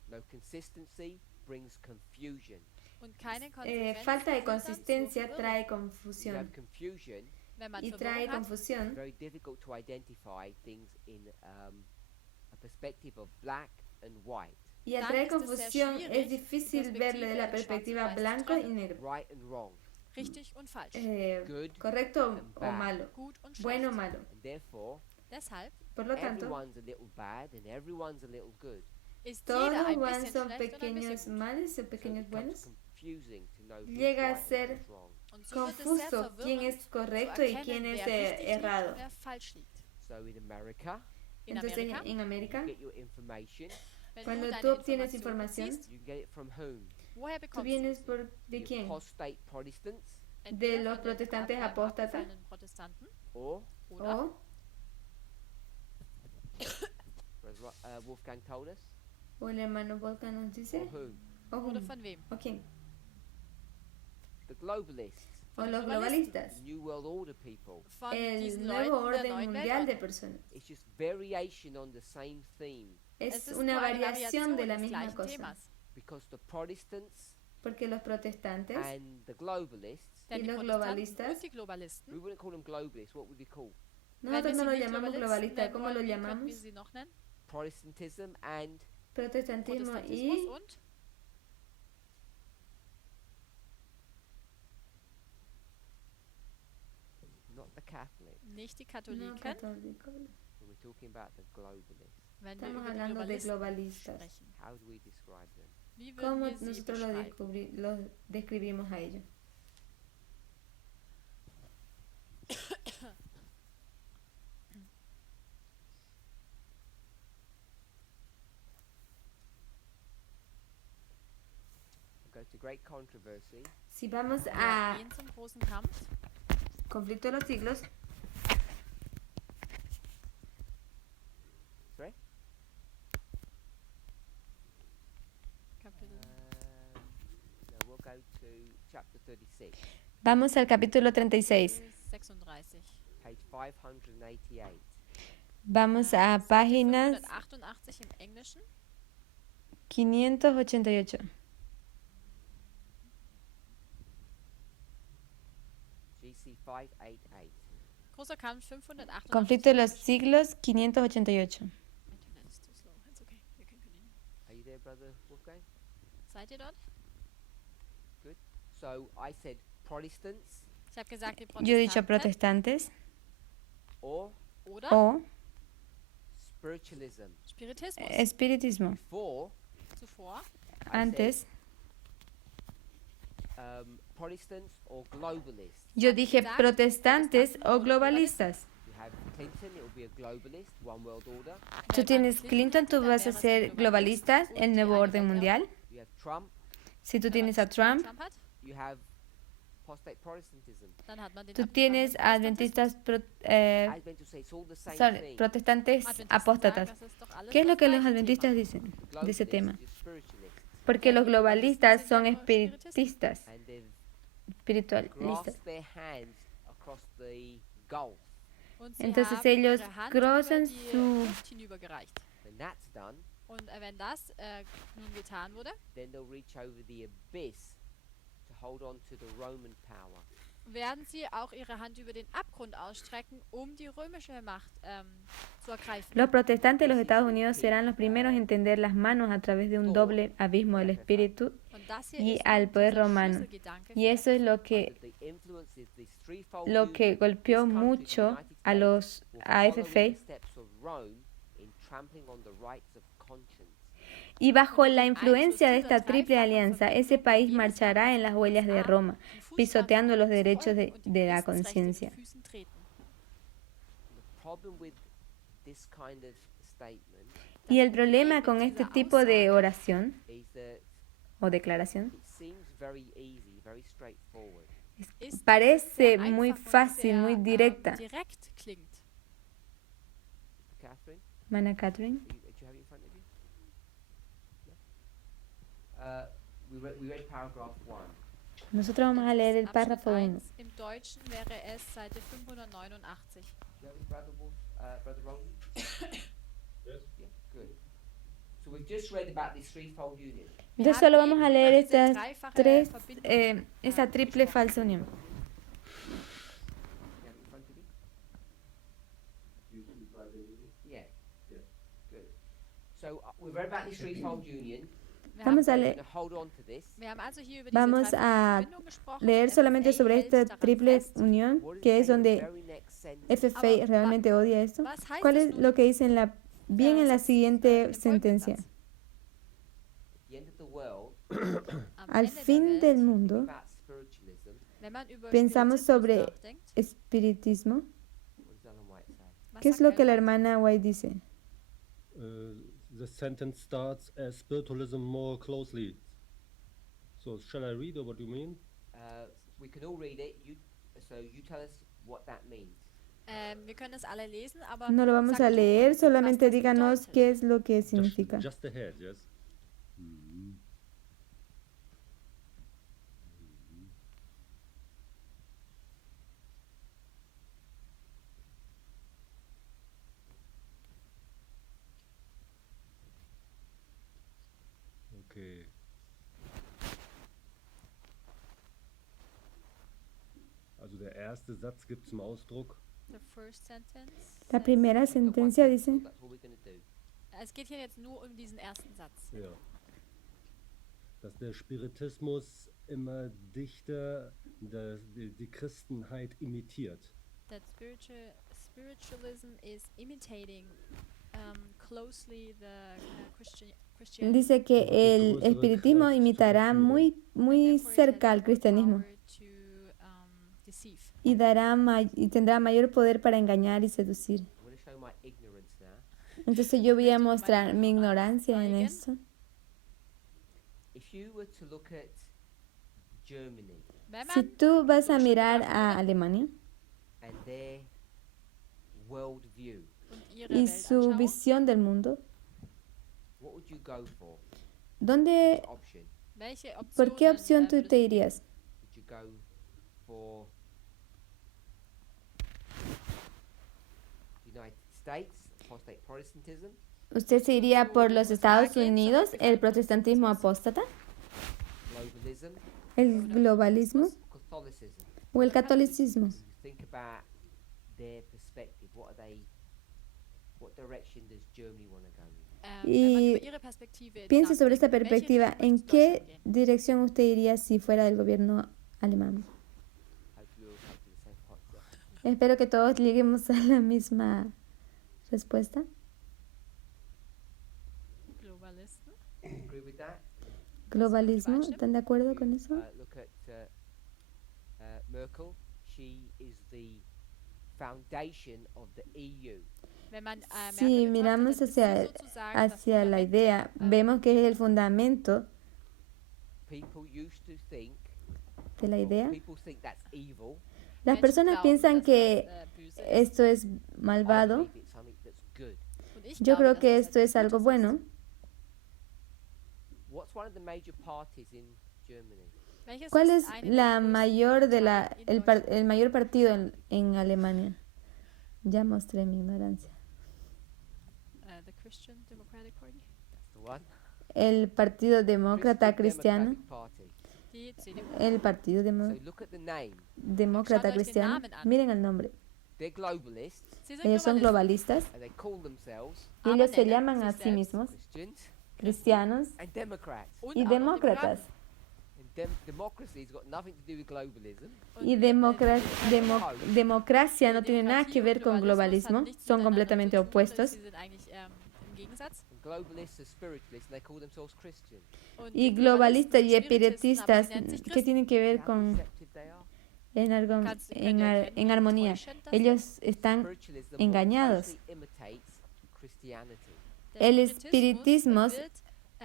No consistency brings confusion. Und keine Konsequenz Falta de führt dann zur consistencia Verwirrung. trae You have confusión confusion, Wenn man y Verwirrung trae hat, confusión very difficult to identify things in a perspective of black and white, y al dann traer ist es sehr confusión schwierig, es die difícil verle Perspektive de la in Schwarz und perspectiva Weiß zu blanco y trennen. negro, right and wrong, richtig und falsch, good correcto and o bad. malo, gut und schlecht. bueno o malo. and therefore Deshalb Por lo tanto, everyone's a little bad and everyone's a little good. ist jeder todos ein van bisschen son schlecht und ein bisschen pequeños gut. males o So pequeños it becomes buenos. confusing to know who's Llega a right and ser who's wrong. Und so wird es sehr Confuso quién es verwirrend correcto zu y erkennen, quién es wer richtig liegt errado. und wer falsch liegt. So in America, In Entonces Amerika, en América, you get your information. wenn cuando du tú deine obtienes Informationen información, beziehst, You can get it from whom? woher tú bekommst vienes du por de The quién? apostate Protestants sie? de Entweder los von den protestantes apóstatas abgefallenen Protestanten or, oder o as Wolfgang told us, el hermano Volca nos or dice, whom? o oder whom, von wem? o quién, The globalists, o Von los den Globalisten. globalistas, New World Order people. Von el diesen nuevo Leuten der orden neuen mundial de Weltordnung. personas. It's just variation on the same theme, Es Es ist una nur eine variación de la des misma gleichen cosa, Themas. because the Protestants porque los protestantes and the globalists, Denn Y die los Protestanten globalistas, und die Globalisten, we wouldn't call them globalists, what would we call? wenn wir nosotros sie no lo nicht llamamos Globalisten globalistas, nennen ¿cómo wollen, lo wie könnten llamamos? wir sie noch nennen? Protestantism and Protestantismo Protestantismus y und not the Catholics. nicht die no Katholiken, católicos. We're talking about the globalists. wenn wir Estamos über die hablando de Globalisten globalistas. sprechen. How do we describe them? Wie würden ¿Cómo wir sie nosotros beschreiben? los describimos a ellos? Go to great controversy. Si vamos Wir a gehen zum großen Kampf. conflicto de los siglos, Sorry? Kapitel. No, we'll go to chapter 36, vamos al capítulo 36. 36. page 588. Vamos a páginas 588 im Englischen. 588. GC 588. Großer Kampf 588. Conflicto de los siglos 588. Internet ist zu slow. It's okay. Wir können continue. Are you there, brother Wolfgang? Seid ihr dort? So I said Protestants Ich habe gesagt, die Yo he dicho Protestanten protestantes or oder o spiritualism. Spiritismus. espiritismo. Before Zuvor I Antes said, Protestants or globalists. yo dije Gesagt, protestantes Protestanten o o globalistas. You have Clinton, it will be a globalist, one world order. Tú tienes Clinton, tú vas a dann wäre es ser ein globalista, Globalist el und die nuevo eine orden mundial. You have Trump, Si tú tienes a Trump, hat, you have apostate Protestantism. dann hat man den tú abgefallenen tienes adventistas Adventists say it's all the same thing. protestantes Adventisten apóstatas. sagen, das ist doch alles ¿Qué es das lo que los gleiche adventistas Thema. dicen The de ese globalists tema? are just spiritualists, Porque los globalistas son espiritistas. espiritistas, and they've espiritualistas. grasped their hands across the gulf. Und sie Entonces haben ellos ihre Hand cruzan über die su- Luft hinübergereicht. When that's done, Und wenn das nun getan wurde, then they'll reach over the abyss to hold on to the Roman power. werden sie auch ihre Hand über den Abgrund ausstrecken, die römische Macht zu ergreifen. Los protestantes de los Estados Unidos serán los primeros en tender las manos a través de un doble abismo del espíritu Und das hier y ist al nun poder dieser romano. Schlüsselgedanke Y für eso es But the influence is this threefold union, golpeó this country, the mucho United a States, los will a follow in FFA the steps of Rome in trampling on the rights of conscience. y bajo la influencia de esta triple alianza, ese país marchará en las huellas de Roma, pisoteando los derechos de la conciencia. The problem with this kind of statement Y el problema con este tipo de oración is that o declaración it seems very easy, very straightforward. parece muy fácil, muy directa. direkt klingt. Catherine, Mana Catherine. do you have it in front of you? No? We read paragraph 1. Nosotros vamos a leer el Abschnitt párrafo 1. 1. Im Deutschen wäre es Seite 589. Do you have it, Brother Wolf, Brother Roland? Yes. Yeah, good. So we've just read about this threefold union. Ya solo vamos a leer diese estas dreifache Verbindung, esa triple falsa unión. Do you have it in front of you? Yeah. Good. So we've read about this threefold union. Wir Vamos a haben, leer. We're gonna hold on to this. wir haben also hier über Vamos diese a dreifache Verbindung gesprochen. Leer solamente FFA sobre hält esta daran triple fest. unión, What does que it es say in the donde very next sentence? FFA realmente odia esto. Was heißt ¿Cuál das es nun? lo que dice bien en la siguiente sentencia? At the end of the world, Am Al Ende der fin Welt, del mundo, about spiritualism, wenn man über pensamos Spiritismus sobre nachdenkt, espiritismo. what does Ellen White say? was ¿Qué es sagt lo que la Ellen White? hermana White dice? The sentence starts as spiritualism more closely. So shall I read or what do you mean? We can all read it. So you tell us what that means. Wir können es alle lesen, aber No lo vamos sag a du leer, uns, solamente was das díganos bedeutet. qué es lo que significa. Just the head, yes? Mhm. Okay. Also der erste Satz gibt zum Ausdruck, The first sentence La says- primera We've got one sentencia sentence, dice, That's all we're going to do. Es geht hier jetzt nur um diesen ersten Satz. ja, dass der Spiritismus immer dichter die Christenheit imitiert. That spiritualism is imitating closely the Christianity. dice que el größere espiritismo Kraft zur imitará Verführung. muy Therefore, it cerca has al more cristianismo power to, deceive. y tendrá mayor poder para engañar y seducir. I'm going to show my ignorance now. Entonces yo voy a mostrar mi ignorancia en esto. If you were to look at Germany Wenn Si man tú vas a mirar a Alemania and their world view, und ihre y su Weltanschauung, visión del mundo, what would you go for? ¿dónde, Which option? welche por qué opción tú würdest te du irías? Would you go for United States, apostate Protestantism, ¿Usted se iría por los Estados Unidos, el protestantismo apóstata, globalism, el globalismo Catholicism? o el catolicismo? You think about their perspective. What direction does Germany want to go in? wenn man Y über ihre Perspektive piense sobre esta nachdenkt, welche perspectiva, Richtung ¿en möchte qué Deutschland gehen? dirección usted iría si fuera del gobierno alemán? Hopefully we'll come to the same answer. Espero que todos lleguemos a la misma respuesta. Globalisten. Agree with that? ¿Globalismo? ¿Están de acuerdo con eso? Look at Merkel. She is the foundation of the EU. Wenn man, Si Merkel miramos betrachtet, dann hacia, ist sie sozusagen das hacia la Fundament idea, der, vemos que es el fundamento People used to think, de la well, idea. people think that's evil. Las Menschen personas glauben, piensan dass que das, böse ist. esto es I malvado. believe it's something that's good. Und ich Yo glaube, creo dass que das esto es etwas algo Gutes bueno. ist. What's one of the major parties in Germany? Welches ¿Cuál ist es eine der la größten mayor de Parteien in Deutschland? el mayor partido en Alemania? Ya mostré mi ignorancia. The Christian Democratic Party. That's the one. El Partido Demócrata Christian Cristiano. Democratic Party. Die CDU. el Partido So look at the name. Demócrata Schaut euch den Cristiano. Namen an. Miren el nombre. They're globalists, Sie sind Ellos son Globalisten, globalistas and they call themselves y aber ellos se nennen llaman a sich sí selbst mismos Christians cristianos and Democrats. und y auch noch demócratas. And democracy's got nothing to do with globalism. Y democracia no tiene nada que ver con globalismo, son completamente opuestos. Sie sind eigentlich im Gegensatz. And globalists are spiritualists, and they call themselves Christians. Und Y die globalistas y Globalisten sind Spiritisten, espiritistas, aber sie nennen sich ¿qué Christen. tienen que ver How con deceptive they are. en armonía? Ellos están Spiritualism more engañados. closely imitates Christianity. Der El Spiritismus espiritismo wird,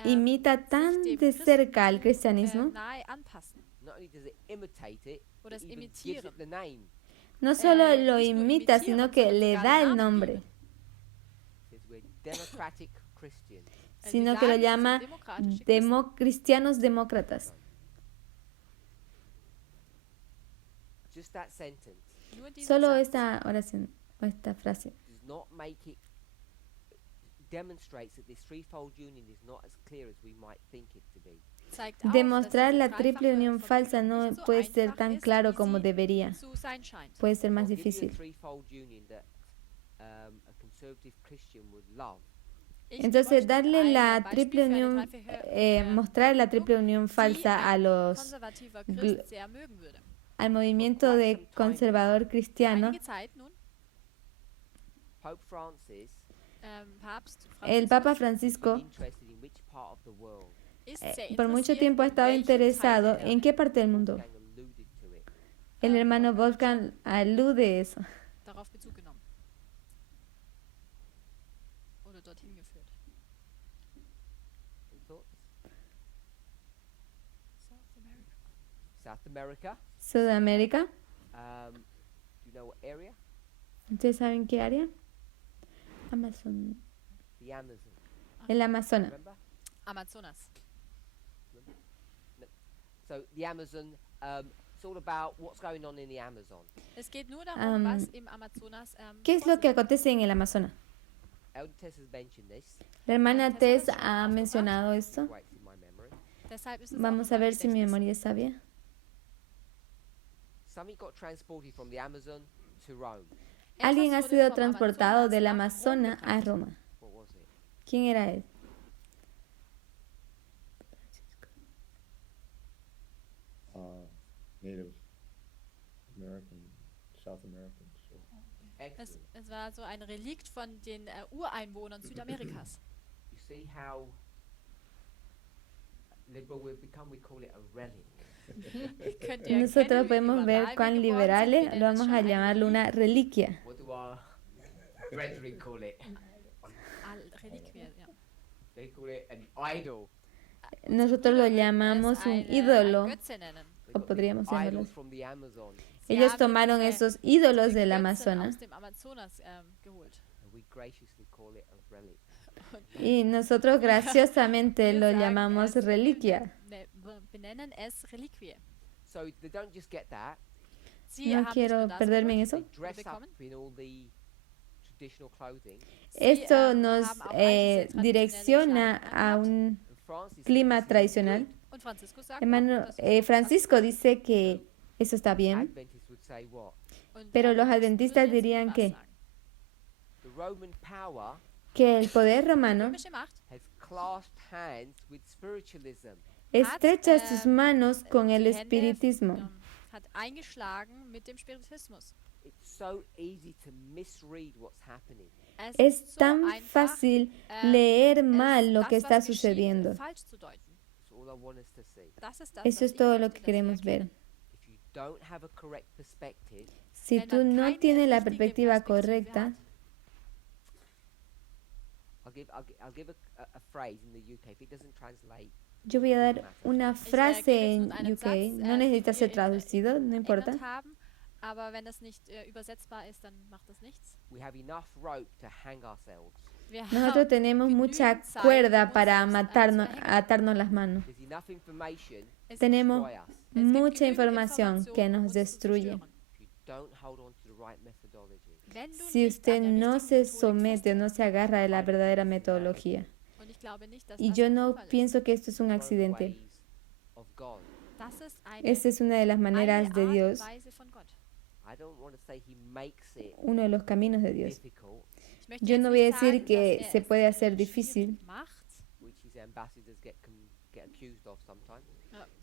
imita tan sich dem de cerca al Christentum, cristianismo, nahe anpassen Not only does it imitate it, oder it es even gives imitieren. it the name. no solo nicht lo nur imita, imitieren, sino que sondern le sogar da den el Namen nombre, geben. It says we're democratic Christians. Sie sino que lo sagen, sie sind llama demokratische Christen. cristianos demócratas. Just that sentence Nur diesen Solo Satz esta oración o esta frase does not make it demonstrates that this threefold union is not as clear as we might think it to be. zeigt auf, demostrar dass la diese triple dreifache unión falsa Verbindung no nicht so puede ser einfach tan ist, claro wie como sie debería, zu sein scheint. puede ser más I'll give you a difícil. threefold union that a conservative Christian would love. Ich gebe Entonces, euch darle ein la Beispiel triple für eine unión, dreifache, mostrar la Verbindung, triple unión die falsa a ein los konservativer gl- Christ sehr mögen würde. al movimiento de conservador cristiano. Einige Zeit nun, Pope Francis Papst El Franziskus Papa is Francisco interested in which part of the world. ist sehr por mucho interessiert, tiempo ha in estado welchem Teil interesado der en Erde. qué parte del mundo. Wolfgang alluded to it. El hermano Wolfgang alude eso. Darauf Bezug genommen. Oder dorthin geführt. Any thoughts? South America. South America. Sudamérica. Do you know what area? ¿Ustedes saben qué área? Amazon. The Amazon. El Amazonas. Remember? Amazonas. So the Amazon. It's all about what's going on in the Amazon. Es geht nur darum, was Ähm, im Amazonas ¿Qué es lo que vor sich acontece en el Amazonas? Elder Tess has mentioned this. La hermana Tess ha mencionado esto. Wait, it's in my memory. geht. Deshalb ist es auch Vamos in a ver meinem si mi Gedächtnis. memoria es sabia. Something got transported from the Amazon to Rome. Alguien ha Etwas wurde sido vom transportado del Amazonas nach Rom Amazonas a gebracht. Roma. What was it? ¿Quién era él? Native American, South Americans. So. Excellent. Es war so ein Relikt von den Ureinwohnern Südamerikas. You see how liberal we've become? We call it a relic. Könnt ihr Nosotros erkennen, wie podemos ver liberal cuán wir geworden sind? liberales, Wir lo nennen es vamos schon a ein llamarlo una reliquia. What do our brethren call it? Reliquie, ja. They call it an idol. Nosotros lo Es llamamos un ein ídolo. Götze nennen. They O got podríamos these llamarlo. idols from the Amazon, Sie Ellos haben tomaron diese- esos ídolos diese del Götzen Amazonas aus dem Amazonas geholt. and we graciously call it a relic. y nosotros graciosamente Wir lo sagen llamamos es- reliquia. benennen es Reliquie. So they don't just get that. Sie No haben nicht quiero nur das perderme en geholt, eso. They dress up bekommen. in all the traditional clothing. Sie, Esto nos haben auch all diese traditionelle direcciona Kleidung a angehabt. un And Francis clima says this is tradicional. good. Und Franziskus sagt, Hermano, das ist Francisco dice que eso está bien, Adventists would say what? Und pero die los Adventisten adventistas würden jetzt dirían was que, sagen. The Roman power que el poder Die romano römische Macht has clasped hands with spiritualism. estrecha sus manos con el die Hände, espiritismo. Hat eingeschlagen mit dem Spiritismus. It's so easy to misread what's happening. Es Es ist so tan einfach, fácil ähm, leer es- mal lo das, que was está geschieht, sucediendo. falsch zu deuten. That's all I want us to see. Das ist das, Eso was es ich todo lo möchte, que dass wir queremos ver. erkennen. If you don't have a correct perspective, Si Wenn tú man no keine tienes la richtige perspectiva Perspektive correcta, hat, I'll give a phrase in the UK. If it doesn't translate, yo voy a dar una gebe frase jetzt en nun einen UK. Satz, No den necesita wir ser in traducido, no importa. England haben, aber wenn das nicht übersetzbar ist, dann macht das nichts. we have enough rope to hang ourselves. Wir Nosotros tenemos mucha genügend Zeit, cuerda um para uns matarnos, zu hängen. atarnos las manos. There's enough information Es Tenemos to destroy us Es gibt mucha genügend información que Information, um nos uns zu destruye. zerstören. if you don't hold on to the right methodology. Wenn du Si nicht usted an der no richtigen se Methodik somete o no se agarra de la verdadera metodología. fest- und ich glaube nicht, dass Y das yo der no Fall ist. pienso que esto es un Follow the accidente. ways of God. Das ist Esa es una de las eine maneras de Art und Dios, Weise von Gott. I don't want to say he makes it uno de los caminos de Dios. difficult, Ich möchte Yo jetzt no voy a nicht decir sagen, que dass se es, puede hacer schwierig difícil, macht, which his ambassadors get accused of sometimes.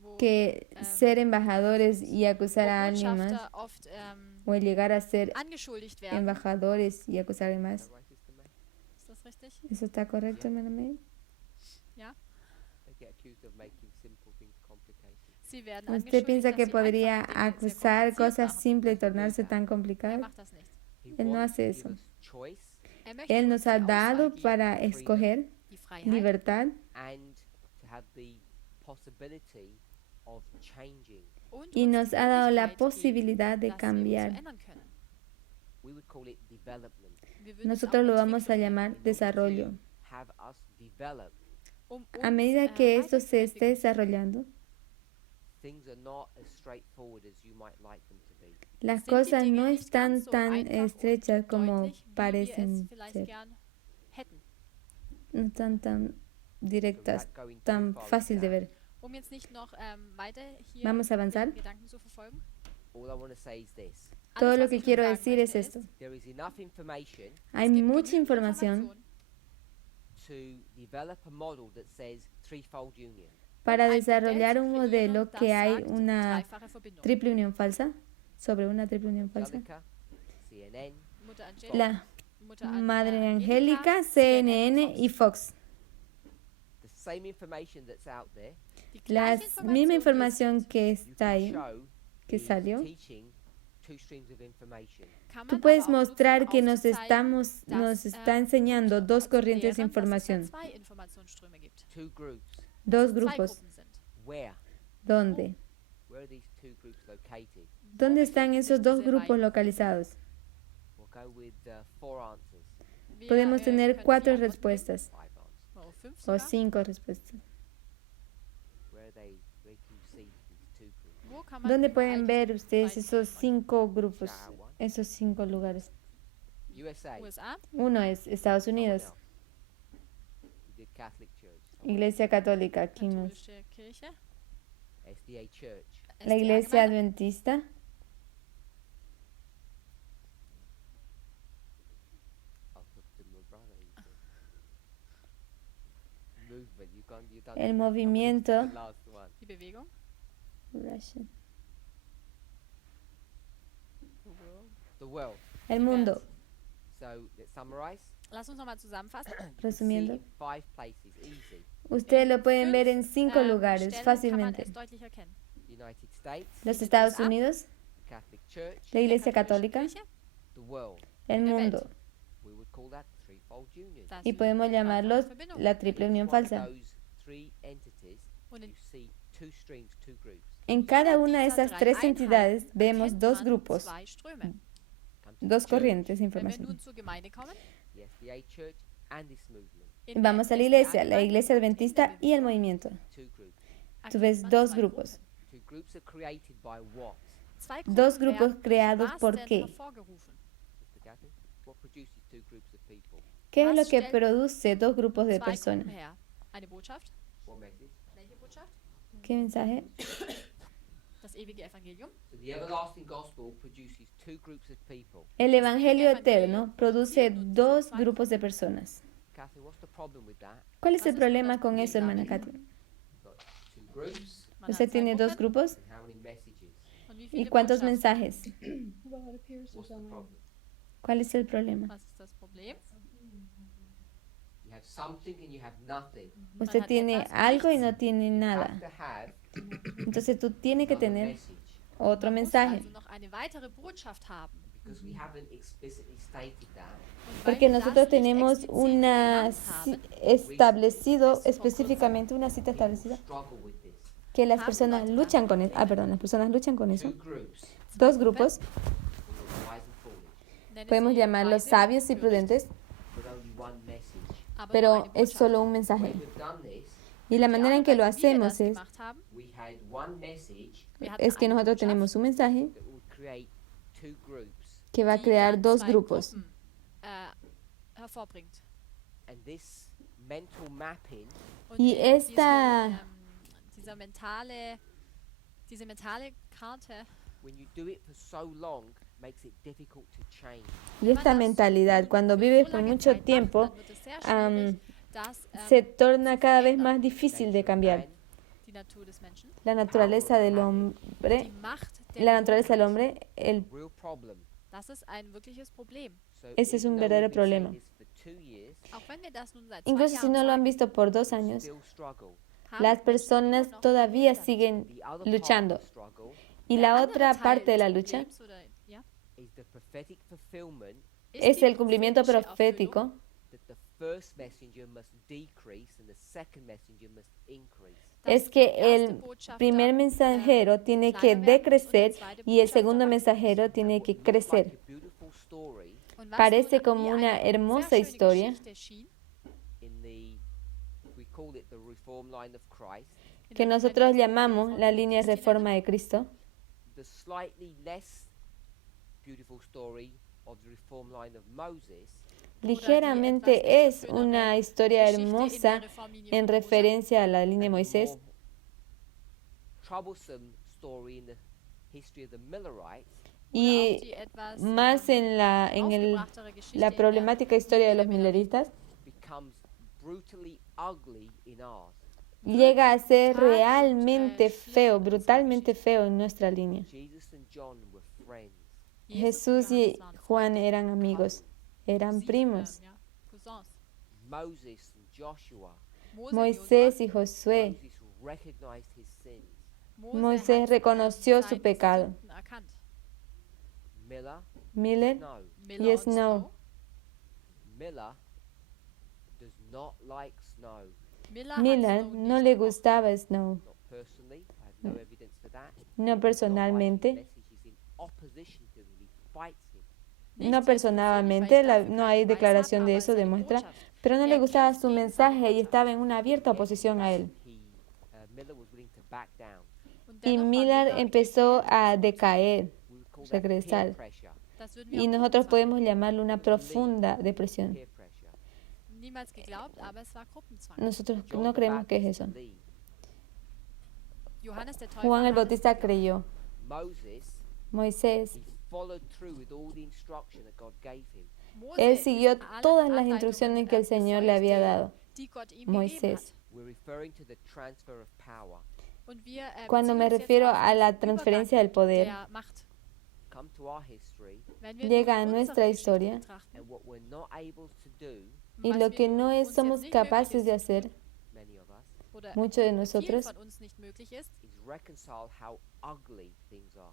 wo que ser embajadores y acusar a alguien más, Botschafter oft o el llegar a ser angeschuldigt werden. embajadores y acusar a alguien Is más. that right, Sister May? Ist das richtig? ¿Eso está correcto, hermana May? Ja. They get accused of making simple things complicated. Sie werden ¿Usted angeschuldigt, piensa dass que sie podría einfache Dinge sehr acusar kompliziert cosas machen. simples y tornarse tan Er complicadas? macht das nicht. He Él no wants hace to eso. give us choice Er möchte Él uns nos die ha Auswahl dado geben, para escoger die Freiheit, libertad and to have the possibility of changing. und y uns nos die ha dado la Möglichkeit geben, posibilidad de dass wir uns cambiar. verändern können. We would call it development. Wir würden es Nosotros auch lo vamos a Entwicklung llamar In order desarrollo. to have us develop, nennen, A uns, medida que esto se esté weiterzuentwickeln. desarrollando, things are not as straightforward as you might like them to be. las Sind die cosas Dinge no nicht están ganz so tan einfach und estrechas como deutlich, wie wir es parecen vielleicht ser. gern hätten. No están tan So directas, without going too tan far fácil into de that, ver. Um jetzt nicht noch weiter hier Vamos a avanzar. den Gedanken zu verfolgen. all I want to say is this. Todo Alles, lo was que ich quiero sagen decir es möchte, esto. There is enough information Hay es gibt mucha genügend información to develop a model that says threefold union. para ein Modell desarrollar zu un kreieren, modelo das que hay sagt, una dreifache Verbindung. triple unión falsa, sobre una triple unión falsa. Angelica, CNN, Mutter Angelica, La Mutter Madre Angelica, Angélica, CNN y Fox. the same information that's out there, Die La gleiche misma Information, información que you está can ahí, show que is salió. teaching two streams of information. kann Tú man puedes aber auch mostrar nutzen, que nos aufzuzeigen, nos dass, está enseñando dos zu corrientes de lehren, dass es da información, zwei Informationsströme gibt. Two groups. dos Zwei grupos. Gruppen sind. Where? ¿Dónde? Where are these two groups located? ¿Dónde están befinden sich esos dos diese grupos beiden? localizados? We'll go with four answers. Wir, Podemos tener können 4 vier Antworten geben, respuestas Five answers. oder fünf o sogar. 5 respuestas. Where can you see these two groups? Wo kann man ¿Dónde überall pueden diese ver ustedes beiden esos Gruppen 5 grupos, Shower one. esos 5 lugares? USA. USA, Uno es Estados Someone Unidos, else. You did Catholic Church. Iglesia Católica, aquí no. katholische Kirche, SDA Church. La SDA Iglesia Gemeinde, Adventista, I'll look to my brother. Movement. You've done El the movimiento. the last one. die Bewegung, Russian. The world. El mundo, So let's summarize. lass uns nochmal zusammenfassen. You can Resumiendo. see in 5 places. Easy. ustedes lo pueden ver en 5 Stellen lugares kann man fácilmente. es deutlich erkennen. United States, Los Estados USA. Unidos, the Catholic Church, la Iglesia katholische Católica, Kirche, the world. el der mundo. We would call that threefold union. das Y ist podemos die llamarlos dreifache Verbindung. la triple unión Each one of falsa. those 3 entities, Und in you see 2 streams, 2 groups. En cada jeder una de dieser esas drei 3 Einheiten entidades vemos erkennt 2 man grupos, zwei Ströme. Come to dos the church, corrientes de Wenn wir información. nun zur Gemeinde kommen, the SDA Church, and this movement. in Vamos der a la SDA iglesia, la Gemeinde iglesia und in der adventista y el movimiento. 2 groups. Tú erkennt ves man 2 zwei grupos. 2 groups are created by what? Zwei Dos Gruppen grupos werden creados was por denn qué? hervorgerufen? Mr. Gatton? What produces 2 groups of people? ¿Qué es Was lo que stellt produce 2 grupos de Zwei Gruppen personas? her. Eine Botschaft. What message? Welche Botschaft? ¿Qué mensaje? Das ewige Evangelium. So the everlasting gospel produces 2 groups of people. El Evangelio eterno produce 2 grupos de personas. Kathy, what's the problem with that? ¿Cuál es el Was ist problema das con Problem eso, hermana damit? Katy? You've got 2 groups, Man Usted hat zwei tiene 2 Gruppen. grupos and how many messages? Und wie y viele cuántos Botschaften? mensajes. What's the problem? ¿Cuál es el problema? Was ist das Problem? You have something and you have nothing. Usted hat tiene etwas, algo y nichts. no tiene You nada. have to have Entonces tú tienes que another tener message. otro Man muss mensaje. also noch eine weitere Botschaft haben. Because we haven't explicitly stated that, Und weil Porque wir das nosotros nicht tenemos explizit una genannt haben, establecido específicamente una cita people establecida struggle with this. que las personas luchan con eso. Ah, perdón, las personas luchan con eso. 2 groups, 2 grupos, wise and foolish, nenne podemos sie llamarlos weise sabios y und töricht, prudentes, but only one message. aber nur pero eine es Botschaft. solo un The way mensaje. we've done this, Y la Die manera en Art que und lo Weise, wie wir hacemos das es, gemacht haben, we had one message wir hatten es que eine nosotros Botschaft, tenemos un mensaje that would create 2 groups. que va a die crear dann 2 zwei grupos. Gruppen, hervorbringt. And this mental mapping Und Y diese, esta- dieser mentale Diese mentale Karte, when you do it for so long, makes it difficult to change. Y esta mentalidad, cuando vives por mucho tiempo, dann wird es sehr schwierig, dass se torna cada vez más difícil de Nature of cambiar. man, die Natur des Menschen, La naturaleza del die hombre, Macht der la naturaleza del Gewohnheit, hombre, el, real problem. das ist ein wirkliches Problem. So ese es even un though verdadero we've been saying problema. this for 2 years, Auch wenn wir das nun seit 2 Incluso si Jahren no lo han sagen, visto por 2 años, still struggle. haben las Menschen personas immer noch todavía Widerstand. siguen The other part of luchando. the struggle Y Der la andere otra Teil parte de des la lucha Problems oder, ja, is the prophetic fulfillment es die el cumplimiento prophetische profético that the first messenger must decrease and the second messenger must increase. dass es que der erste el Botschafter, primer mensajero tiene que kleiner werden und der decrecer zweite y el Botschafter segundo wachsen. mensajero And tiene what que looked like crecer. a beautiful story Und was Parece nun como wie una eine hermosa sehr schöne historia. Geschichte schien, in the, we call it the reform line of Christ, in Que der nosotros Reform- llamamos la línea Christi reforma de Cristo, the slightly less beautiful story of the reform line of Moses ligeramente es una historia Geschichte in der hermosa Reformlinie en von Mose. referencia a la línea de and the Moisés more troublesome story in the history of the Millerites Oder auch y die etwas, más en aufgebrachtere Geschichte la in der problemática historia de los Familie der mileritas becomes brutally ugly in ours. llega a ser brutal und, realmente schlimm feo, in unserer brutalmente Geschichte. feo en nuestra línea. Jesus and John were friends. Jesus Jesús und y Johannes waren Juan Freunde, eran amigos, eran Cousinen, primos. ja, Cousins. Moses and Joshua. Mose und Moisés Josua, y Josué, Moses recognized his sins. Moisés hat, reconoció su seine pecado. Sünden erkannt. Miller, Miller no. Miller y und Snow. Miller does not like snow. Miller hat Miller Snow no nicht le gemocht. gustaba Snow, Not personally. I have no evidence for that. no Not like his personalmente. message. He's in opposition to him. He fights him. Nicht No jetzt personalmente, persönlich, weil ich dafür no keinen hay Beweis declaración habe, de aber eso, seine demuestra, Botschaft. pero no le gustaba su kämpft gegen seine mensaje y Botschaft. estaba en una abierta oposición a él. Miller was willing to back down. Und Y dennoch war Miller Miller empezó a decaer, We would call that peer regresar, pressure. Das würden wir y auch nosotros Gruppenzwang podemos llamarlo una profunda depresión. Peer pressure. niemals geglaubt, aber es war Gruppenzwang. Nosotros John no the creemos que es Baptist eso. believed. Johannes der Täufer Juan el hat es Bautista geglaubt. creyó, Moses, Moisés, he followed through with all the instruction that God gave him. Mose él ist siguió alle todas las Anleitungen, instrucciones que el Señor le befolgt, había dado. die Gott ihm Moisés. gegeben hat. We're referring to the transfer of power. Und wir, Cuando beziehen me uns jetzt refiero auf a den la Übergang transferencia del poder, der Macht. Come to our history, Wenn wir llega nun a unsere nuestra Geschichte historia betrachten, and what we're not able to do, y was lo wir que no uns es, jetzt somos nicht möglich capaces ist de zu hacer, tun, many of us, oder muchos de vielen nosotros, von uns nicht möglich ist, is reconcile how ugly things are.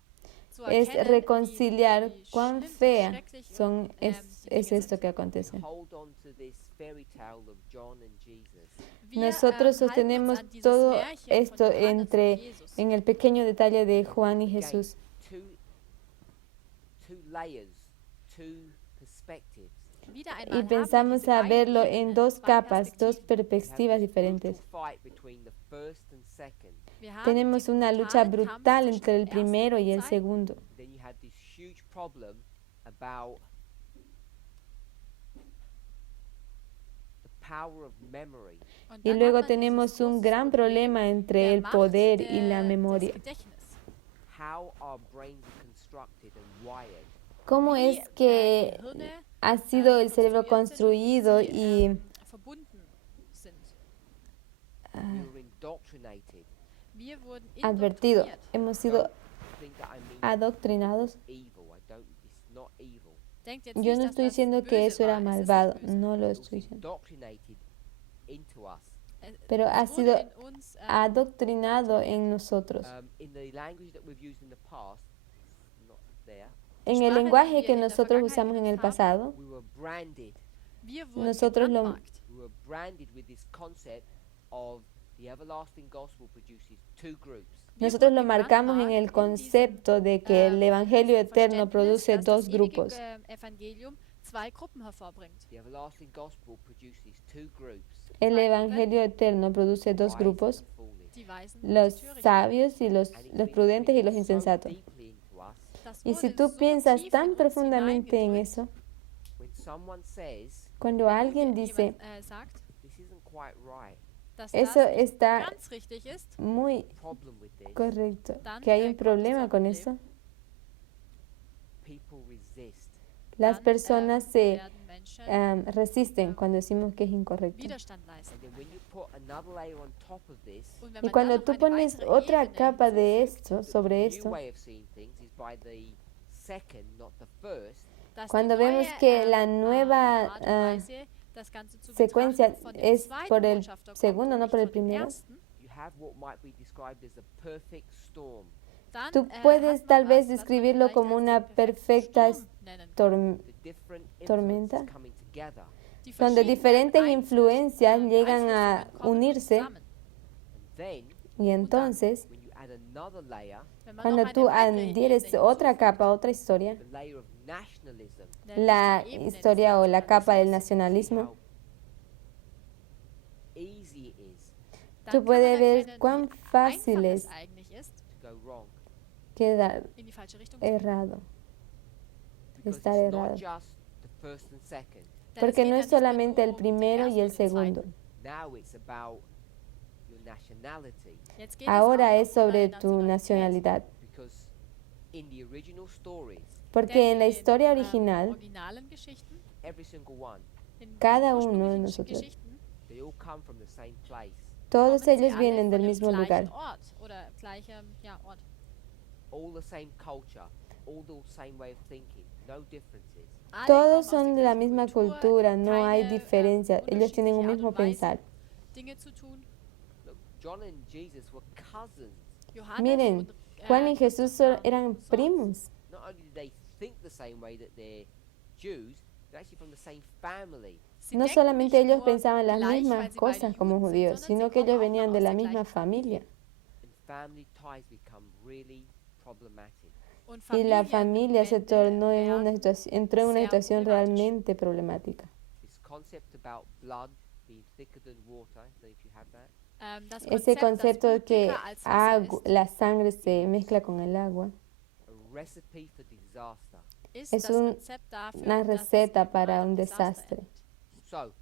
zu es erkennen, reconciliar wie cuán schlimm und fea schrecklich son, die es Dinge esto sind. que acontece. Hold on to this fairy tale of John and Jesus. Wir, Nosotros halten sostenemos uns an dieses todo Märchen von esto Johannes und entre Jesus. en el pequeño detalle de Juan y Again, Jesús. two layers, two perspectives. Wieder einmal Y haben wir pensamos diese a beiden verlo Ebenen, en dos zwei capas, dos Perspektiven. We have perspectivas this diferentes. brutal fight between the first and second. Wir haben Tenemos diesen una lucha brutalen Kampf brutal zwischen entre el dem ersten primero y el und zweiten. segundo. Then you have this huge problem about the power of memory. Und Y dann luego hat man tenemos dieses un große gran Problem problema entre der el Macht poder y la des memoria. Gedächtnisses. How our brains are constructed and wired. ¿Cómo Wie, es que Gehirne, ha sido el cerebro konstruiert sind, construido wie sie, y verbunden sind. We were indoctrinated. Wir wurden advertido? indoktriniert. Hemos sido Don't think that I mean adoctrinados. evil. I don't. It's not evil. Denkt jetzt Yo nicht, no dass estoy das diciendo que böse eso era war. Es ist nicht malvado, böse. no lo It was estoy diciendo. indoctrinated into us. Pero Es ha wurde sido in uns, adoctrinado en nosotros. In the language that we've used in the past, it's not there. En el Sprache, lenguaje die que wir in der nosotros Vergangenheit usamos en el benutzt pasado, We were branded. wir wurden nosotros lo- gebrandmarkt. We were branded with this concept of the everlasting gospel produces two groups. nosotros lo marcamos en el concepto de que el Evangelio eterno produce dos grupos. Evangelium zwei Gruppen hervorbringt. The everlasting gospel produces two groups. El Evangelio eterno produce dos wise grupos, and foolish. Die Weisen und los die Törichten. sabios y los And it's been prudentes y los written so insensatos. deeply into us, Das Y si wurde tú so piensas tief tan in uns profundamente en hineingedrückt. eso, when someone says, cuando alguien dice, Jemand, sagt, this isn't quite right, dass Eso das nicht está ganz richtig ist, muy Problem with this, correcto. Dann, Que hay un kommt problema unser con Problem. eso. people resist. Las dann personas se werden Menschen resisten cuando decimos que es incorrecto. Widerstand leisten. And then when you put another layer on top of this, Und wenn Y man dann cuando noch tú eine pones weitere otra Ebene capa de hinzufügt, esto, the sobre new esto, way of seeing things is by the second, not the first. dass die cuando vemos neue, que la nueva Art und Weise, das Ganze zu secuencia betrachten, von dem es zweiten por el Botschafter kommt segundo, und no nicht por el von dem primero, ersten, You have what might be described as a perfect storm. dann, tú hat puedes man tal was, vez was man describirlo vielleicht como als una den perfekten perfecta Sturm nennen kann. tormenta, The different Tormenta. influences coming together. Die donde verschiedenen diferentes Einflüsse- influencias llegan a Beeinflussungen kommen unirse, zusammen. And then, y entonces, when you add another layer, Wenn man cuando noch tú eine weitere adhieres Ebene otra hinzufügt, capa, otra historia, the layer of nationalism, nämlich la die Ebene des historia o la capa del Nationalismus, see nacionalismo, how easy it is dann tú kann man puedes ver erkennen, cuán wie fácil einfach es es eigentlich ist, to go wrong. quedar in die falsche Richtung zu gehen. errado. Because Estar it's errado. not just the first and second. Denn es Porque geht no ja es nicht mehr solamente nur el um den primero y ersten el und den segundo. zweiten. Now it's about your nationality. Jetzt geht es Ahora auch es noch um sobre deine tu nacionalidad. Because in the original stories, Porque en la Denn historia in, original, originalen Geschichten, every single one, in cada den uno de ursprünglichen nosotros, Geschichten, they all come from the same place. todos kommen sie ellos alle vienen del von dem mismo gleichen lugar. Ort oder gleichem Ort. All the same culture, all the same way of thinking, no differences. Alle Todos kommen aus son der de la gleichen misma Kultur, cultura, no hay keine, diferencia. Ellos tienen un unterschiedliche Art mismo und Weise, pensar. Dinge zu tun. Look, John and Jesus were cousins. Johannes Miren, und Juan y Christus Jesús waren eran Cousins. primos. Not only did they think the same way that they're Jews, they're actually from the same family. Sie No denken solamente nicht ellos nur pensaban las gleich, mismas weil sie beide cosas como Juden sind, judíos, sondern sino sie que kommen ellos auch venían noch de aus la der misma gleichen familia. And family ties become really problematic. Und Y la familia se Familienbände tornó en una werden situación, entró en una sehr situación problematisch. realmente problemática. This concept about blood being thicker than water, I don't know if you have that. Das Ese Konzept, concepto dass de Blut que dicker als Wasser ist, la sangre se mezcla con el agua A recipe for disaster. ist es das Rezept dafür, una dass es receta eben para ein un Desaster desastre. endet. So,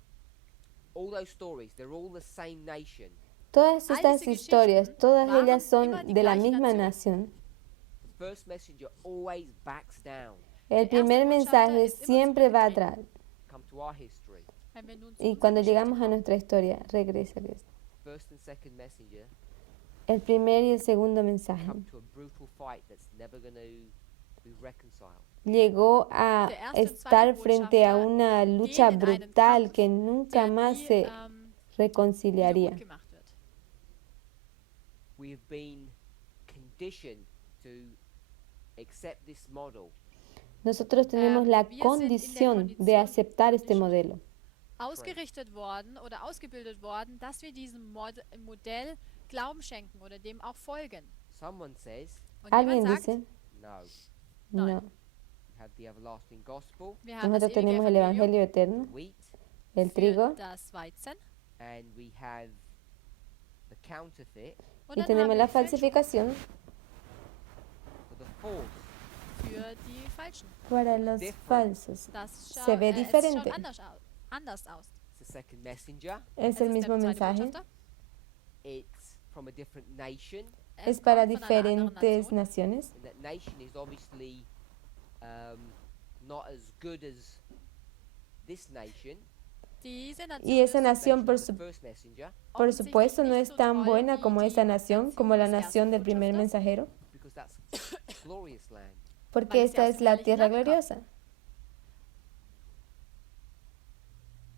all those stories, they're all the same nation. Todas All estas diese historias, Geschichten todas waren ellas son immer die de la gleiche misma Nation. nación. The first messenger always backs down. El Der primer erste Botschafter mensaje ist immer siempre va zurückgetreten. atrás. Come to our history. Wenn wir nun zu Y unserer cuando Geschichte llegamos a kommen. nuestra historia, regresa. First and second messenger El primer y el segundo mensaje come to a brutal fight that's never going to be reconciled. llegó a Der erste und estar zweite frente a Botschafter una lucha gehen in einen brutal Kampf, que nunca der más nie, se wieder reconciliaría. gut gemacht wird. We have been conditioned to accept this model. Nosotros tenemos la wir sind in der condición de Kondition aceptar este nicht modelo. Ausgerichtet worden oder ausgebildet worden, dass wir diesem Modell Glauben schenken oder dem auch folgen. Someone says, Und Alguien jemand sagt, dice, no, no, you have the everlasting gospel, wir haben das nosotros ewige tenemos el Evangelium Evangelio eterno, wheat, el für trigo, das Weizen and we have the counterfeit und y dann tenemos haben la wir die Fälschung falsificación for the false. für die Falschen. para los falsos. Das Se ve es diferente. schaut anders aus. It's the second messenger. Es Es el ist mismo der zweite mensaje, Botschafter. It's from a different nation, es para kommt von einer anderen diferentes Nation. naciones. and that nation is obviously not as good as this nation. Diese Nation Y esa ist nación, Nation por, of the su- first messenger, por offensichtlich supuesto, no nicht es so tan toll buena wie como die esa nación, Nation como la des nación ersten del primer Botschafters. mensajero, because that's glorious land. porque Weil es esta ja es aus la dem tierra Herrlichen Land gloriosa.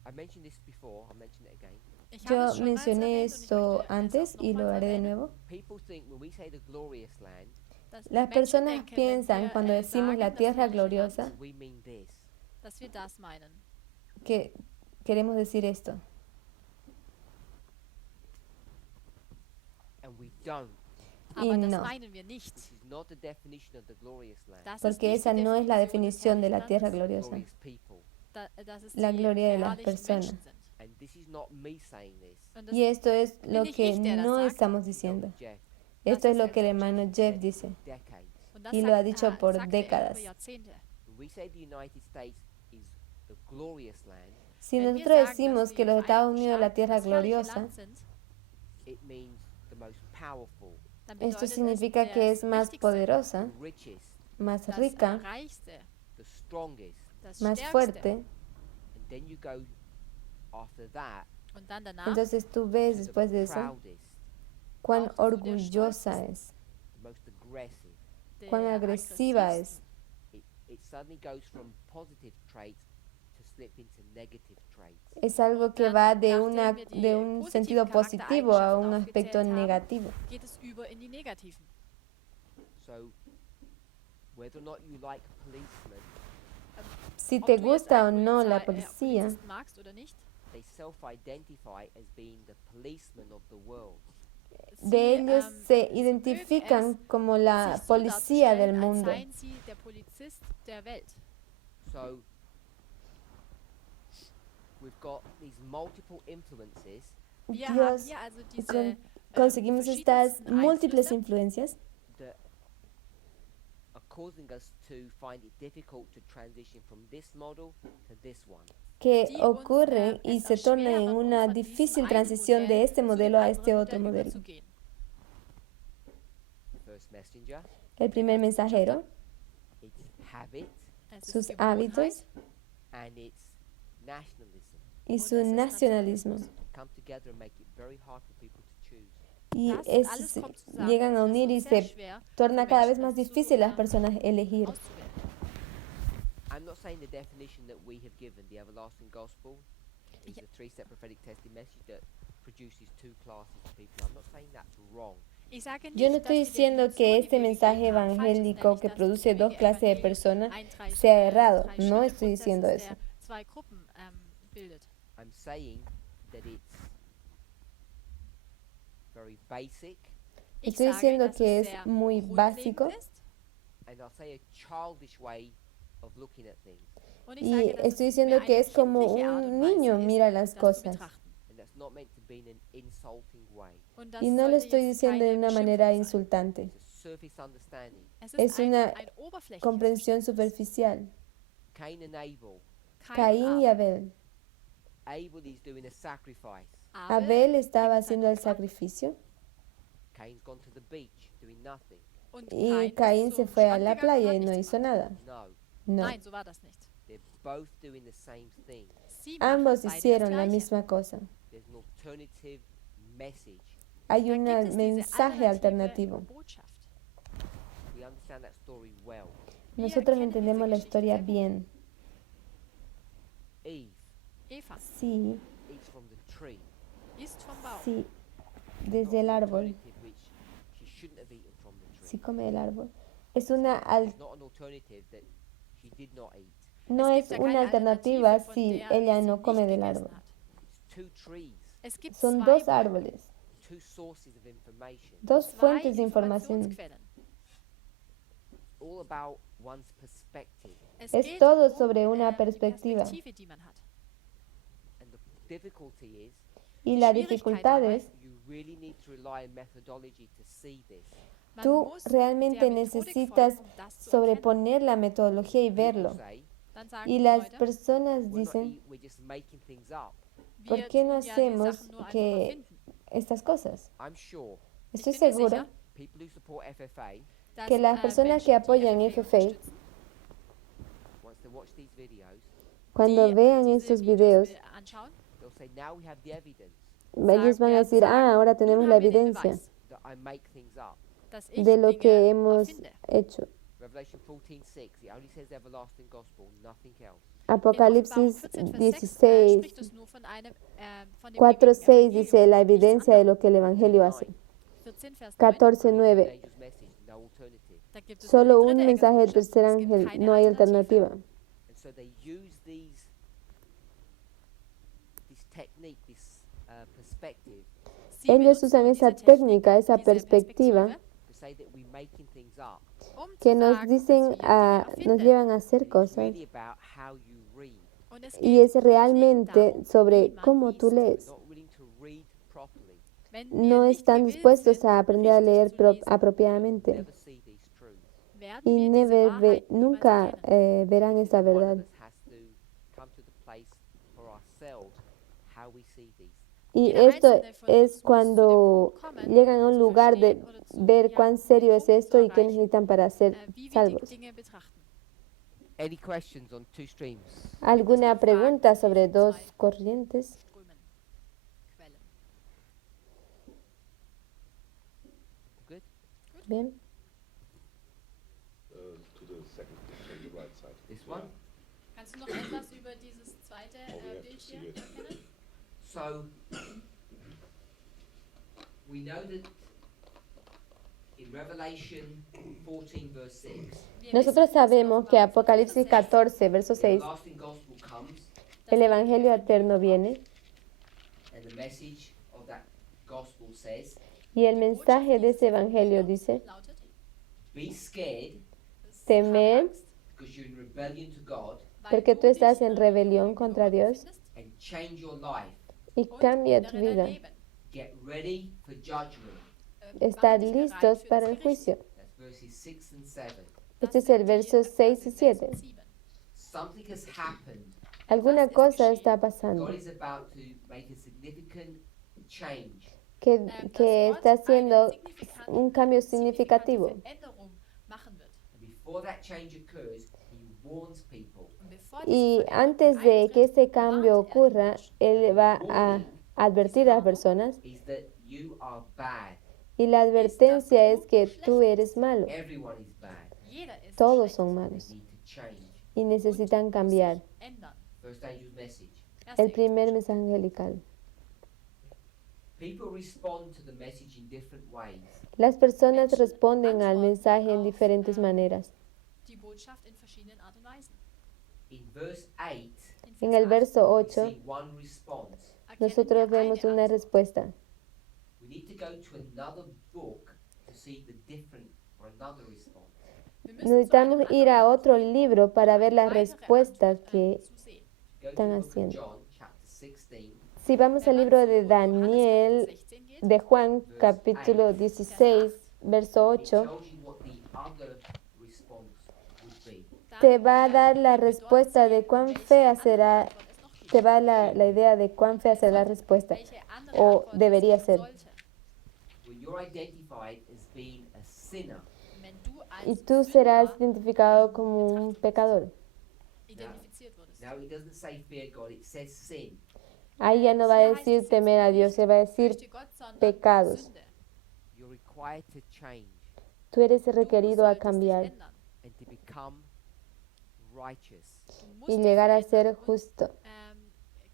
I mentioned this before, I'll mention it again. Ich habe Yo es schon mal mencioné erwähnt und ich esto möchte es antes auch y lo nochmals haré de erwähnen, nuevo. People think when we say the glorious land, dass Las Menschen personas denken, wenn piensan wir, cuando decimos sagen, la das tierra herrliche Land, gloriosa we mean this. dass wir das meinen. que queremos decir esto. And we don't. Aber das no. meinen wir nicht. This is not the definition of the glorious land. Das ist Porque nicht esa die no es la Definition definición de la des tierra herrlichen gloriosa. Glorious people. Landes, dass es La die gloria de las verherrlichten personas. Menschen sind. And this is not me saying this. Und das Y esto es lo nicht que ich, der das no sagt. estamos No, diciendo. Jeff, Esto es das lo que el hermano said Jeff for dice. decades. Und das Y lo sagt- ha dicho por sagte er décadas. über Jahrzehnte. When we say the United States is the glorious land, Si Wenn wir nosotros sagen, decimos dass que die los Estados Vereinigten Unidos la Staaten tierra das herrliche gloriosa, Land sind, it means the most powerful, dann Esto bedeutet es significa que der es más mächtigste, poderosa, the richest, más das rica, reichste, the strongest. das más stärkste. fuerte. And then you go after that Und dann danach Entonces tú ves to después de the eso proudest, cuán auch zu der orgullosa stolzesten. es, the most aggressive. cuán der agresiva aggressivsten. es. It suddenly goes from positive traits to slip into negative traits. Es algo que Dann, va de, nachdem una, wir die de un positiven sentido positivo a un Charaktereigenschaften aspecto aufgezählt haben, negativo. geht es über in die negativen. So, whether or not you like policemen, Si Ob te du jetzt gusta o einen no la Polizisten policía, magst oder nicht, they self-identify as being the policemen of the world. de ellos se mögen identifican es, como la sich so policía del darzustellen, als mundo. seien sie der Polizist der Welt. So, we've got these multiple influences Wir haben Dios, hier also con- diese conseguimos estas verschiedensten múltiples Einflüsse, influencias that are causing us to find it difficult to transition from this model to this one. que die uns, ocurren y es se tornan en erschweren, um una von diesem difícil einen transición de Modell este zu modelo dem a este anderen otro Modell modelo. überzugehen. First messenger, El primer mensajero, it's habit Es ist sus Gewohnheit hábitos and it's nationalism. y und su es ist nacionalismo. Come together and make it very hard for people to choose. Y Das alles kommt zusammen, llegan a es ist unir y sehr se schwer torna für cada vez Menschen, más das difícil las zu, personas elegir. auszuwählen. I'm not saying the definition that we have given, the everlasting gospel, is Yeah. a three-step prophetic testing message that produces two classes of people. I'm not saying that's wrong. Ich sage Yo no nicht, dass estoy die diciendo Definition, que die este wir mensaje gegeben haben, falsch ist, evangélico nämlich, que dass produce das dos ewige clases de Evangelium personas ein sea errado. No Drei-Schritte-Prozess estoy diciendo ist, eso. der zwei Gruppen bildet. I'm saying that it's very basic, Ich Estoy sage, diciendo dass que es es sehr muy grundlegend básico ist. and I'll say a childish way of looking at things. Und ich y sage, dass estoy es diciendo mehr que eine es como kindliche Art un und Weise niño ist, mira las das zu cosas. betrachten. And that's not meant to be in an insulting way. Und das Y no lo sollte estoy jetzt diciendo de keine una manera Beschimpfung sein. insultante. It's a surface understanding. Es Es ist una ein oberflächliches comprensión Verständnis. superficial. Cain and Abel. Caín y Abel. Abel is doing a sacrifice. Abel estaba bringt sein haciendo el Opfer sacrificio Cain's gone to the beach doing nothing. und y Kain Caín ist se zum fue a Strand la gegangen und playa hat y no nichts hizo gemacht. nada. No, No. Nein, so war das nicht. they're both doing the same thing. Sie machen Ambos beide hicieron das la Gleiche. misma cosa. There's an alternative message. Hay Da un gibt es diese mensaje alternative alternativo. Botschaft. We understand that story well. Nosotros kennen entendemos diese la Geschichte historia sehr gut. bien. Eve Eva Sí, eats from the tree. isst vom Baum. sí, not desde el an árbol. alternative which she shouldn't have eaten from the tree. Sí come del árbol. Es una It's not an alternative that she did not eat. no Es es gibt ja una keine alternativa Alternative, von si der ella sie no nicht come del gegessen árbol. hat. It's two trees, Es gibt Son zwei dos Bäume, árboles, two sources of information. dos zwei fuentes de información. Informationsquellen. All about one's perspective. Es Es geht todo um, sobre una die perspectiva. Perspektive, die man hat. And the difficulty is Y la Schwierigkeit dificultad dabei, es, you really need to rely on methodology to see this. Man tú muss realmente der Methodik necesitas folgen, um das zu erkennen. sobreponer la metodología y People verlo. say, Dann sagen Y die las Leute, personas we're, not dicen, we're just making things up. ¿por wir qué no tun ja die hacemos Sachen nur einfach que erfinden. estas cosas? I'm sure Ich Estoy bin mir segura sicher, people who support FFA, dass, que las personas que Menschen, die apoyan FFA, unterstützen, once they watch these videos, cuando die vean diese estos Videos videos, anschauen, they'll say, now we have the evidence ellos van a decir, ah, ahora tenemos nun la haben wir den evidencia Beweis, that I make things up. dass ich de lo Dinge que hemos erfinde. hecho. Revelation 14:6, it only says everlasting gospel, nothing else. In Apocalipsis Offenbarung 14, Vers 6, 16, spricht es nur von einem, von dem 4, ewigen 6 Evangelium dice la und nichts evidencia de anderes. lo que el Evangelio hace. 14, Vers 9, 14, Only 9, the angel's message, no alternative. da gibt es solo nur un die dritte mensaje del Engelbotschaft, tercer es gibt ángel, keine no hay Alternative. alternativa. And so they use this technique, this perspective, Sie Ellos benutzen usan diese esa Technik, técnica, esa diese perspectiva, to say that we're making things up. que zu nos sagen, dicen, dass wir a, Dinge nos erfinden. llevan a hacer It's cosas. really about how you read. Und es Y geht es grundlegend realmente darum, sobre wie man cómo tú liest. We're lees. not willing to read properly. Wenn No wir nicht están gewillt dispuestos sind, a aprender a richtig leer zu lesen, apropiadamente. Never see these truths. werden Y wir diese never Wahrheit niemals nunca erkennen. verán Because esa one of verdad. us has to come to the place for ourselves how we see these. Y Jeder esto einzelne von es uns muss zu dem cuando Punkt kommen, llegan a un zu lugar de verstehen oder zu, ver ja, cuán den serio es Punkt zu esto y qué erreichen, necesitan para ser wie wir die salvos. Dinge betrachten. Any questions on two streams? ¿Alguna noch Fragen pregunta zu sobre diesen dos zwei corrientes? Strömen, Quellen? Good. Bien. To the second picture on the right side. This one. Kannst du noch etwas über dieses zweite Oh, we have Bild to see hier it. erkennen? So we know that in Revelation 14 verse 6, Wir Nosotros wissen, dass in sabemos que Offenbarung Apocalipsis 14, 14, verso the 6, everlasting gospel comes, el Evangelio eterno viene and the message of that gospel says, y el mensaje de ese Evangelio dice, lautet, be scared temer because you're in rebellion to God, porque tú estás en rebelión contra Dios and change your life. y cambia tu vida. Get ready for judgment. Estar listos para el juicio. That's verses 6 and 7. Este es el verso 6 y 7. Something has happened. Alguna cosa está God pasando is about to make a significant change. que está haciendo un cambio significativo. And before that change occurs, he warns people. Y antes de que ese cambio ocurra, Él va a advertir a las personas. Is that you are bad. Y la advertencia es que tú eres malo. Everyone is bad. Todos son They malos need to change. y necesitan cambiar. First angel's message. El primer mensaje angelical. People respond to the message in different ways. Las personas responden al mensaje en diferentes maneras. Die Botschaft in verschiedenen Art und Weisen. In verse 8, En el verso we 8, see one response. nosotros vemos una respuesta. We need to go to another book to see the different or another response. Necesitamos ir a otro libro para ver las respuestas que Go to están the book of haciendo. John, chapter 16, Si vamos al libro de Daniel, de Juan, capítulo 16, verso it 8, tells you what the other response would be. te va a dar la respuesta de cuán fea será, te va a dar la idea de cuán fea será la respuesta, o debería ser. When you're identified as being a sinner, Y tú serás identificado como un pecador. now it doesn't say fear God, it says sin. Ahí ya no va a decir temer a Dios, se va a decir pecados. You're required to change Tú eres requerido a cambiar and to become righteous. y llegar a ser justo.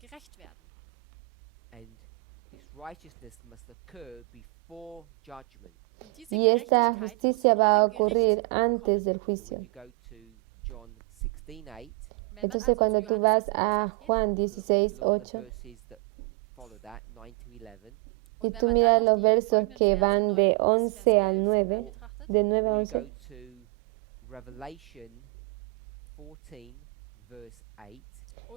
Gerecht werden. And this righteousness must occur before judgment. Y esta justicia va a ocurrir antes del juicio. You go to John 16:8. Entonces cuando tú vas a Juan 16, look at the 8, verses that follow that, 9 to 11. y tú miras los versos que van de 11 al 9, de 9 a Or you 11, go to Revelation 14, verse 8.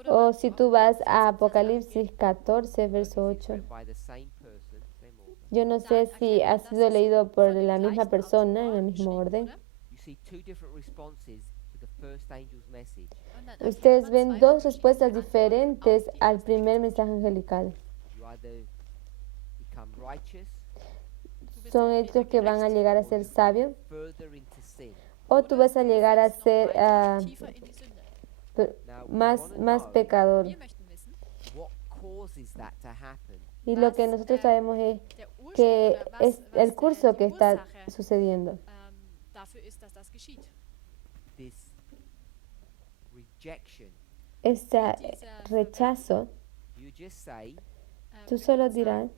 o si tú vas a Apocalipsis 14, verso 8. Written by the same person, same author. Yo no sé si ha sido leído por la misma persona en el mismo orden. You see two different responses to the first angel's message. Ustedes ven dos respuestas diferentes al primer mensaje angelical. You either become righteous, Son hechos que van a llegar a ser sabios, further into sin. o tú vas a llegar a ser Tiefer in die Sünde. Now, we más wanna know pecador. Wir möchten wissen, what causes that to happen. Y lo que nosotros sabemos es der Ursprung que oder es el die curso que está Ursache, sucediendo. dafür ist, dass das geschieht. This rejection. Este rechazo, You just say, tú solo dirás,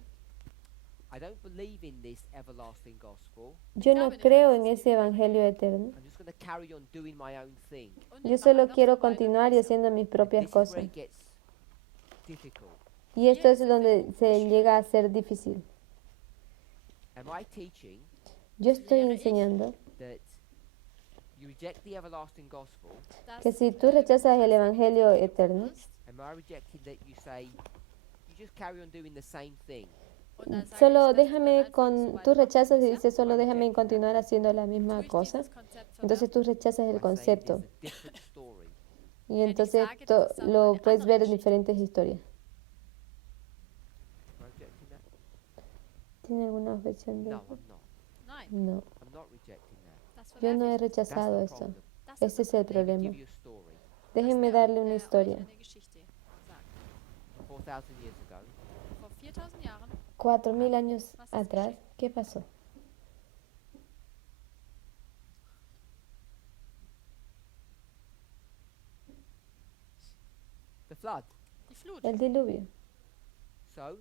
I don't believe in this everlasting gospel. yo no creo en ese evangelio eterno. I'm just going to carry on doing my own thing. Yo solo quiero continuar y haciendo mis propias This is where cosas. it gets difficult. Y esto es donde se llega a ser difícil. Am I teaching Yo estoy enseñando that you reject the everlasting gospel? que si tú rechazas el evangelio eterno, Am I rejecting that you say you just carry on doing the same thing? solo déjame con, tú rechazas y dices solo déjame continuar haciendo la misma cosa, entonces tú rechazas el I say concepto there's a different story. y entonces lo puedes ver en diferentes historias. I reject ¿Tiene alguna objeción de No, eso? I'm not. Nein, No, I'm not rejecting that. das yo no he verwerfe ich. That's rechazado the eso. problem. Das Ese ist es el das Let me problema. give you a story. Déjenme Lasst mir, darle una euch historia. eine Geschichte sagen. 4,000 years ago, Vor 4000 Jahren, 4000 años atrás, ¿qué pasó? the flood. die Flut. El diluvio. So,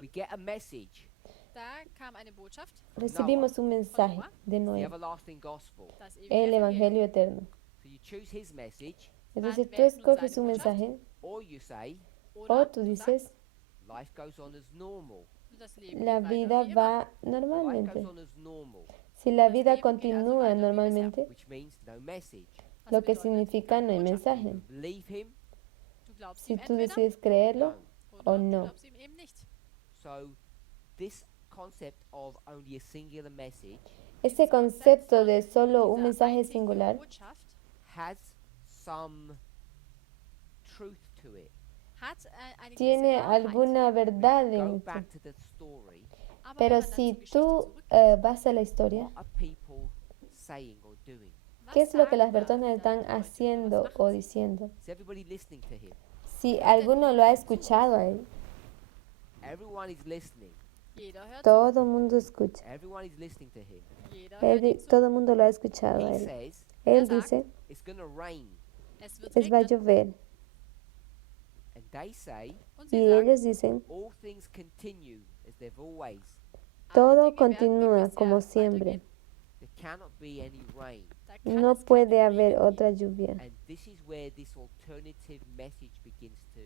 we Nun, get a message, da kam eine Botschaft, Recibimos un mensaje de the Noé, everlasting gospel. das ewige el Evangelium. Evangelio eterno. So you choose his message, Es Man decir, tú wählt nun escoges seine un Botschaft, mensaje or you say, o oder tú du sagst, dices, life goes on as normal. das Leben la geht weiter vida wie immer. va Life goes normalmente. on as normal, Si la Das vida Leben geht also continúa weiter wie bisher. normalmente, which means no message. Was lo que bedeutet, significa no hay keine Botschaft. mensaje. You believe him, Du glaubst Si ihm tú entweder decides creerlo don't. o oder du no. glaubst ihm eben nicht. So this concept of only a singular message Ese concepto de solo un Diese mensaje einzige singular Botschaft has some truth to it. hat eine gewisse tiene Wahrheit. alguna verdad Go en back esto. to the story. Aber wenn Pero man dann si zur Geschichte tú zurückgeht, vas a la historia, What are people saying or doing? was ¿qué es lo que las sagen da personas están die Leute oder was haciendo machen o sie? diciendo? Is everybody listening to him? Si alguno lo ha escuchado a él, Everyone is listening. Jeder hört zu. todo el mundo escucha. Everyone is listening to him. Jeder hört ihm zu. Todo el mundo lo ha escuchado a He él. says Él sagt, dice, it's going to rain. Es wird es va a regnen. llover. And they say Und Y sie sagen, ellos dicen, all things continue as they've always. alle todo Dinge werden wie continúa bisher como siempre. weitergehen. There cannot be any rain. Da kann No es keinen puede haber Regen otra geben. lluvia. And this is where this alternative message begins to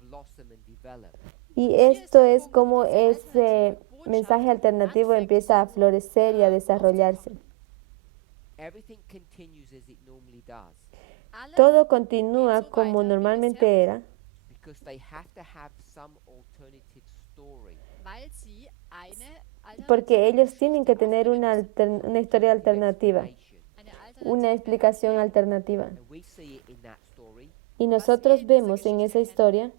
blossom and develop. Y esto es como ese mensaje alternativo empieza a florecer y a desarrollarse. Everything continues as it normally does Alles Todo continúa como normalmente era, because they have to have some alternative story. weil sie eine porque ellos tienen que tener una historia alternativa, Explanation. eine una explicación alternativa. And we see it in that story. Y nosotros vemos en esa historia,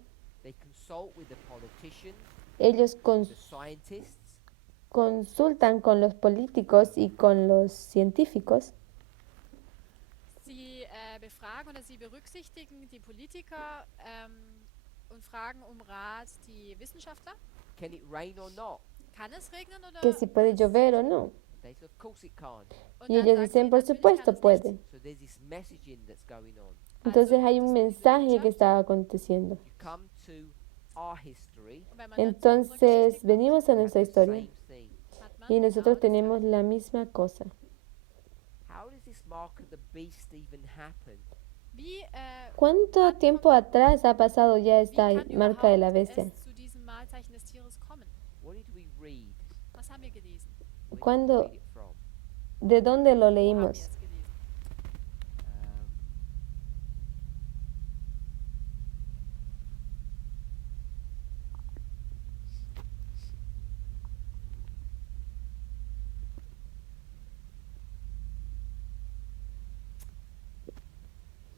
They consult with the politicians, ellos the scientists, consultan con los políticos y con los científicos. Sie befragen oder sie berücksichtigen die Politiker und fragen um Rat die Wissenschaftler. can it rain or not? Kann es regnen oder? Que si puede llover o no. They say, of course it can't. Und Y dann ellos sagen dicen, sie, por natürlich supuesto kann es puede. nicht. So there's this messaging that's going on. Entonces hay un mensaje que está aconteciendo. You come to our history, Und wenn man dann zu unserer Entonces Geschichte venimos a we have nuestra the historia same thing. kommt, hat man y genau nosotros das tenemos la misma cosa. How does this mark of the beast even happen? Wie, ¿Cuánto tiempo atrás ha pasado ya wie esta kann marca de la überhaupt bestia? es zu diesem Malzeichen des Tieres kommen? What did we read? Was haben wir gelesen? Where did we ¿Cuándo? read it from? ¿De dónde lo Wo haben wir leímos? es gelesen? Um,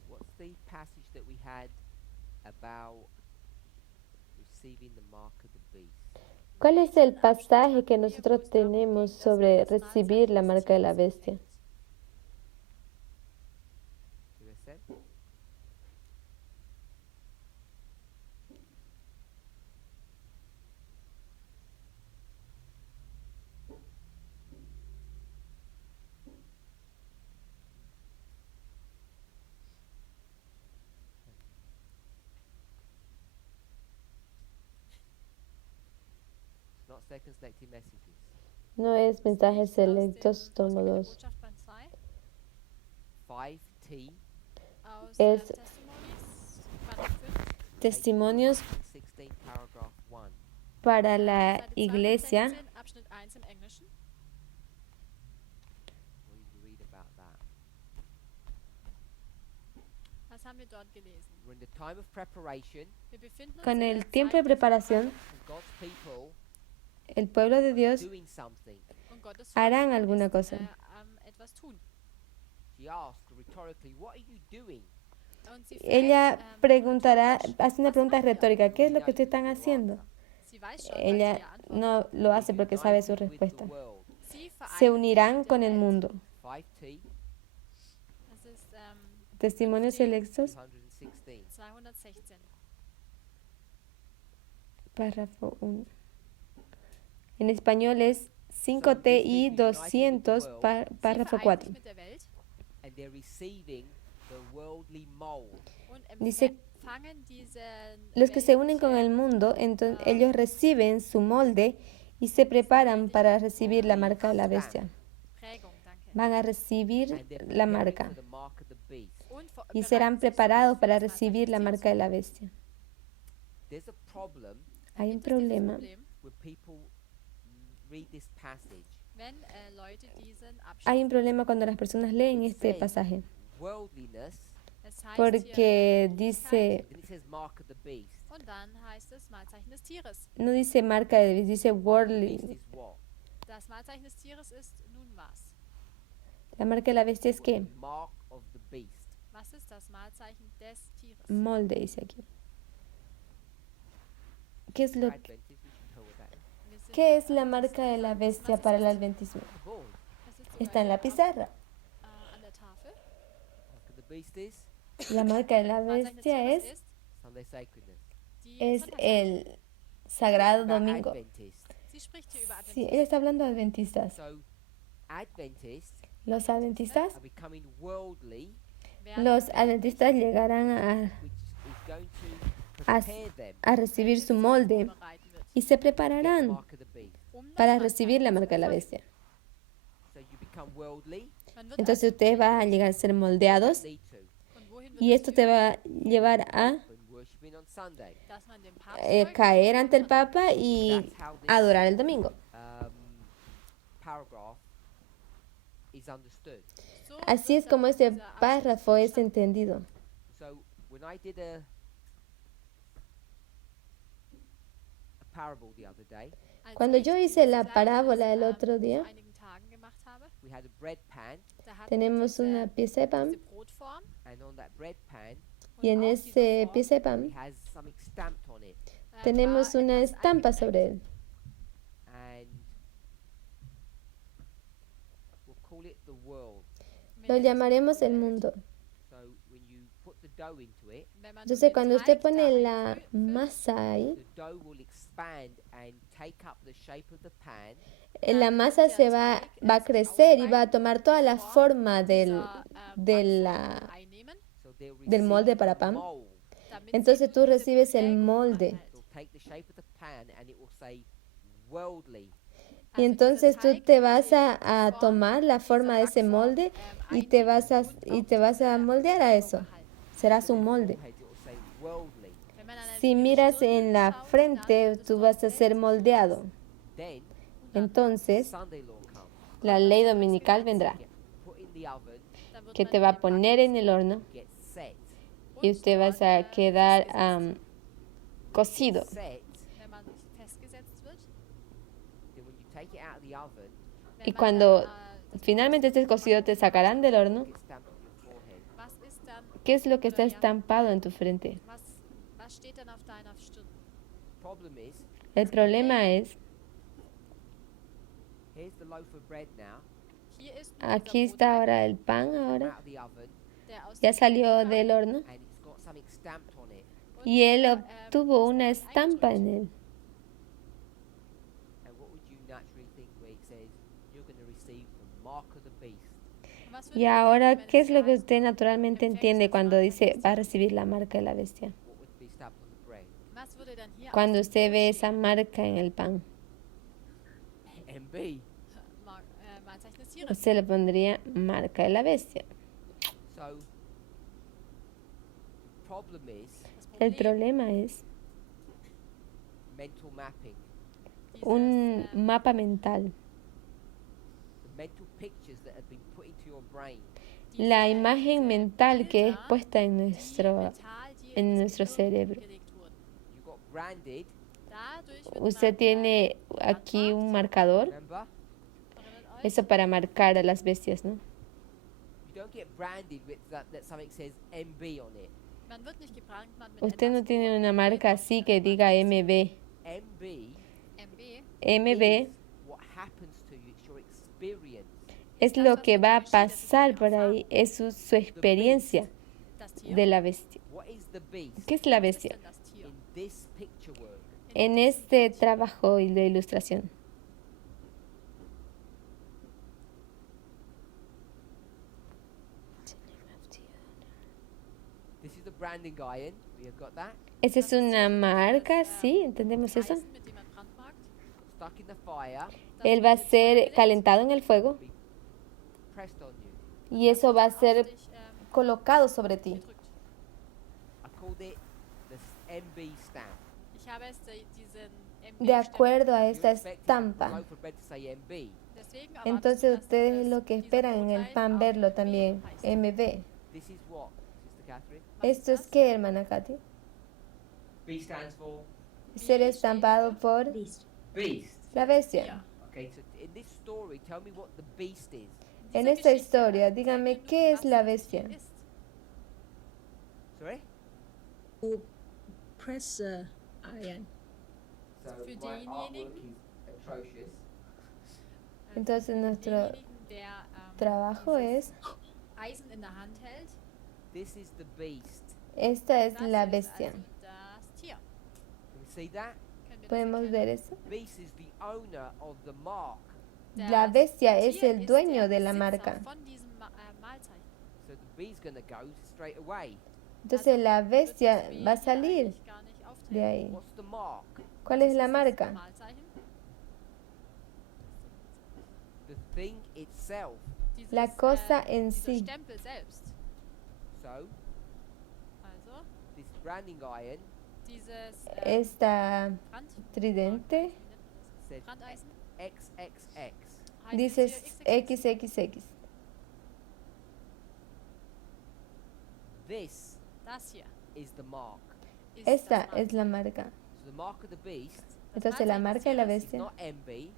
what's the passage that we had about receiving the mark of the beast? ¿Cuál es el pasaje que nosotros tenemos sobre recibir la marca de la bestia? Do they say? It's not second selected messages. No es mensajes Nicht aus dem selectos, tomo Ausdruck der 2. Botschaft Band 2, 5T, aus Es- Testimonies Band 5, Testimonios 16, paragraph 1. para la Seite iglesia. 216, Abschnitt 1 im Englischen. What did you read about that? Was haben wir dort gelesen? We're in the time of preparation, Wir befinden uns Con in el der tiempo de Zeit der preparación, and God's people el pueblo de are Dios doing something. Vorbereitung und Gottes harán Volk alguna ist, cosa. am etwas tun. She asked rhetorically, "What are you doing?" Und sie Ella fragt, preguntará, rhetorisch, hace una "Was pregunta macht ihr?" retórica, ¿qué es lo You que know ustedes están you haciendo? answer. Sie weiß schon, was Ella ihre Antwort no lo hace porque sabe su United with the respuesta. world. Sie Se vereint unirán mit con der el Welt. mundo. 5T Das ist Testimonios 15, selectos, 216. 216. párrafo 1. En español es 5TI 200, Sie párrafo vereint 4. sich mit der Welt And they're receiving the worldly mold. und Dice, empfangen diesen los que se unen con el weltlichen, mundo, entonces ellos reciben su molde y se preparan para recibir la marca de la bestia. Prägung, danke. Van a recibir And they're la preparing marca for the mark of the beast. Und y serán preparados para das recibir la Markenzeichen marca de la bestia. There's a problem Hay un Gibt es dieses problema Problem, when people read this passage. wenn Leute diesen Abschnitt Hay un problema cuando las personas leen este Says pasaje, worldliness, Es heißt porque hier dice, then it says mark of the beast. und dann heißt es Malzeichen des Tieres. no dice marca de bestia, dice Beast worldly. is what? Das Malzeichen des Tieres ist nun was? La marca de la bestia es qué? Mark of the beast. Was ist das Malzeichen des Tieres? Molde, dice aquí. ¿Qué es, lo, Adventists, we should know what that is. Wir sind ¿Qué es la marca de la bestia para el adventismo? The board. es ist sogar Está en la hier pizarra. an der Tafel. Mark of the beast is La marca de la Malzeichen des bestia Tieres es, ist Sunday sacredness. die es Sonntagszeit. el sagrado About domingo. Adventists. Sie spricht hier über Sí, Adventisten. él está hablando de adventistas. So Adventists Los adventistas, are becoming worldly, Werden los adventistas llegarán which is going to a, prepare them a recibir su molde vorbereiten wird, y se for the prepararán mark of the beast. das para Malzeichen recibir la zu marca de la empfangen. bestia. So you become worldly, Man wird Entonces ustedes van a llegar a ser moldeados need to, und wohin wird y das esto te va a llevar a when worshiping on Sunday. dass man dem Papst folgt? caer ante el Papa y That's how this adorar el domingo. Paragraph is understood. So Así es wird como dann este dieser Abschnitt párrafo es verstanden. entendido. So when I did a parable the other day, Als Cuando ich yo dieses hice la Gleichnis, parábola el otro vor día, einigen Tagen gemacht habe, we had a bread pan, da hatten wir tenemos diese, una pieza de pan diese Brotform and on that bread pan und y en auf dieser ese Form, pieza de it pan has something stamped on it, tenemos war una etwas estampa eingeprägt. sobre él. and we'll call it the world. Mit Lo dem llamaremos el mundo. So when you put the dough into it, Wenn man Entonces nun den cuando usted Teig pone da la einfüllt, masa ahí, the dough will expand and take up the shape of the pan, la masa se va a crecer y va a tomar toda la forma dieser, de Backform la, einnehmen, so they'll del molde receive para the pan. mold. damit Entonces sie tú diese recibes el Prägung molde. anhält. It'll take the shape of the pan and it will say worldly. Y entonces tú te vas a tomar la forma de ese molde y te vas a moldear a eso. Serás un molde. Forehead, it will say worldly. Wenn man an eine Si miras en la Stirn schaut, frente, dann wird es tú dort vas a ser moldeado. Then Entonces, Sunday law comes. la ley dominical vendrá, Get put in the oven, dann wird que man te in va a den poner en el horno get set. y und usted vas dort, a quedar festgesetzt. cocido. Set, Wenn man festgesetzt wird, then when you take it out of the oven, wenn Y man cuando dann, finalmente estés cocido, te sacarán del horno. get stamped on your forehead. was ist dann, ¿Qué es lo que está estampado en tu frente? was steht dann auf deiner Stirn? Problem is, El problema es, here's the loaf of bread now, Hier ist nun aquí dieser está Brotteig, ahora el pan out ahora, of the oven, der aus ya dem salió Brot kam del horno and it's got something stamped on it. und y él der, obtuvo una ist estampa en eingedrückt. él. And what would you naturally think where it says you're going to receive the mark of the beast? Und was Y würdet ihr ahora, denken, wenn ¿qué es es lo que heißt, usted naturalmente entiende cuando dice va a recibir la marca de la bestia? What would be stamped on the bread? was würde dann hier Cuando auf dem usted Brot ve stehen? esa marca en el pan, MB. Malzeichen des Tieres. usted le pondría marca de la bestia. So, problem is Das El Problem, problema es mental mapping. dieses, un mapa mental, The mental pictures that have been put into your brain. la diese imagen mental que es Bilder, puesta en die nuestro, mental dir en ins nuestro Gehirn cerebro. gelegt wurden. You got branded, Dadurch wird Usted man, tiene aquí un marcador, remember? erinnert euch, eso para marcar a las bestias, ¿no? You don't get branded with that something says MB on it. man wird nicht gebrannt, man mit Usted no etwas tiene Rot una klebt marca auf así der que diga Marke. MB. MB MB is what happens to you. It's your experience. es lo que va a pasar por ahí, es su experiencia Das Tier. de la bestia. What is the beast? ¿Qué es la Was ist bestia? denn das Tier? In this picture work, En este trabajo de ilustración. this is the branding iron. We have got that. ¿Esa es una marca? ¿Sí? ¿Entendemos eso? Eisen, mit dem man brandmarkt. Stuck in the fire, Das Él va a wird ser gelegt, calentado en el fuego be pressed on you. y eso va a auf ser dich, colocado sobre ti. gedrückt. I called it the MB stamp. Ich habe es diesen De acuerdo a You esta expect it estampa. on loaf of bread to say MB. Deswegen erwartest Entonces du, dass ustedes dieses- lo que dieser esperan en el Brotteil pan auch verlo MB también, heißt. MB. This is what, Sister Catherine? ¿Esto es qué, hermana Katy? B stands for Ser estampado por Beast. beast. la bestia. Ja. Okay, so in this story, tell me what the beast is. En Diese esta Geschichte historia, zeigt dígame mir, qué es was la das bestia. Tier ist. Sorry? Press iron. So Für my diejenigen- artwork is atrocious. Entonces nuestro Denjenigen, der, trabajo dieses es, Eisen in der Hand hält, This is the beast. esta es das la ist bestia. also das Tier. Can you see that? Können wir das ¿Podemos erkennen? ver eso? Beast is the owner of the mark. La Das bestia es Tier el ist dueño der de la Besitzer marca. von diesem Mahlzeichen. So the bee's gonna go straight away. Entonces la Wird das bestia B va a hier salir eigentlich gar nicht auftreten. de ahí. What's the mark? ¿Cuál es la Das marca? Mahlzeichen. The thing itself. Dieses, La cosa en dieser sí. Stempel selbst. So Also this branding iron dieses Esta Brand, tridente wie nennt man das? said Brandeisen. XXX. Heißt dice es hier XXX? XXX. This Das hier is the mark. ist Esta das es la marca. So the mark of the beast Entonces la marca de la is bestia not MB,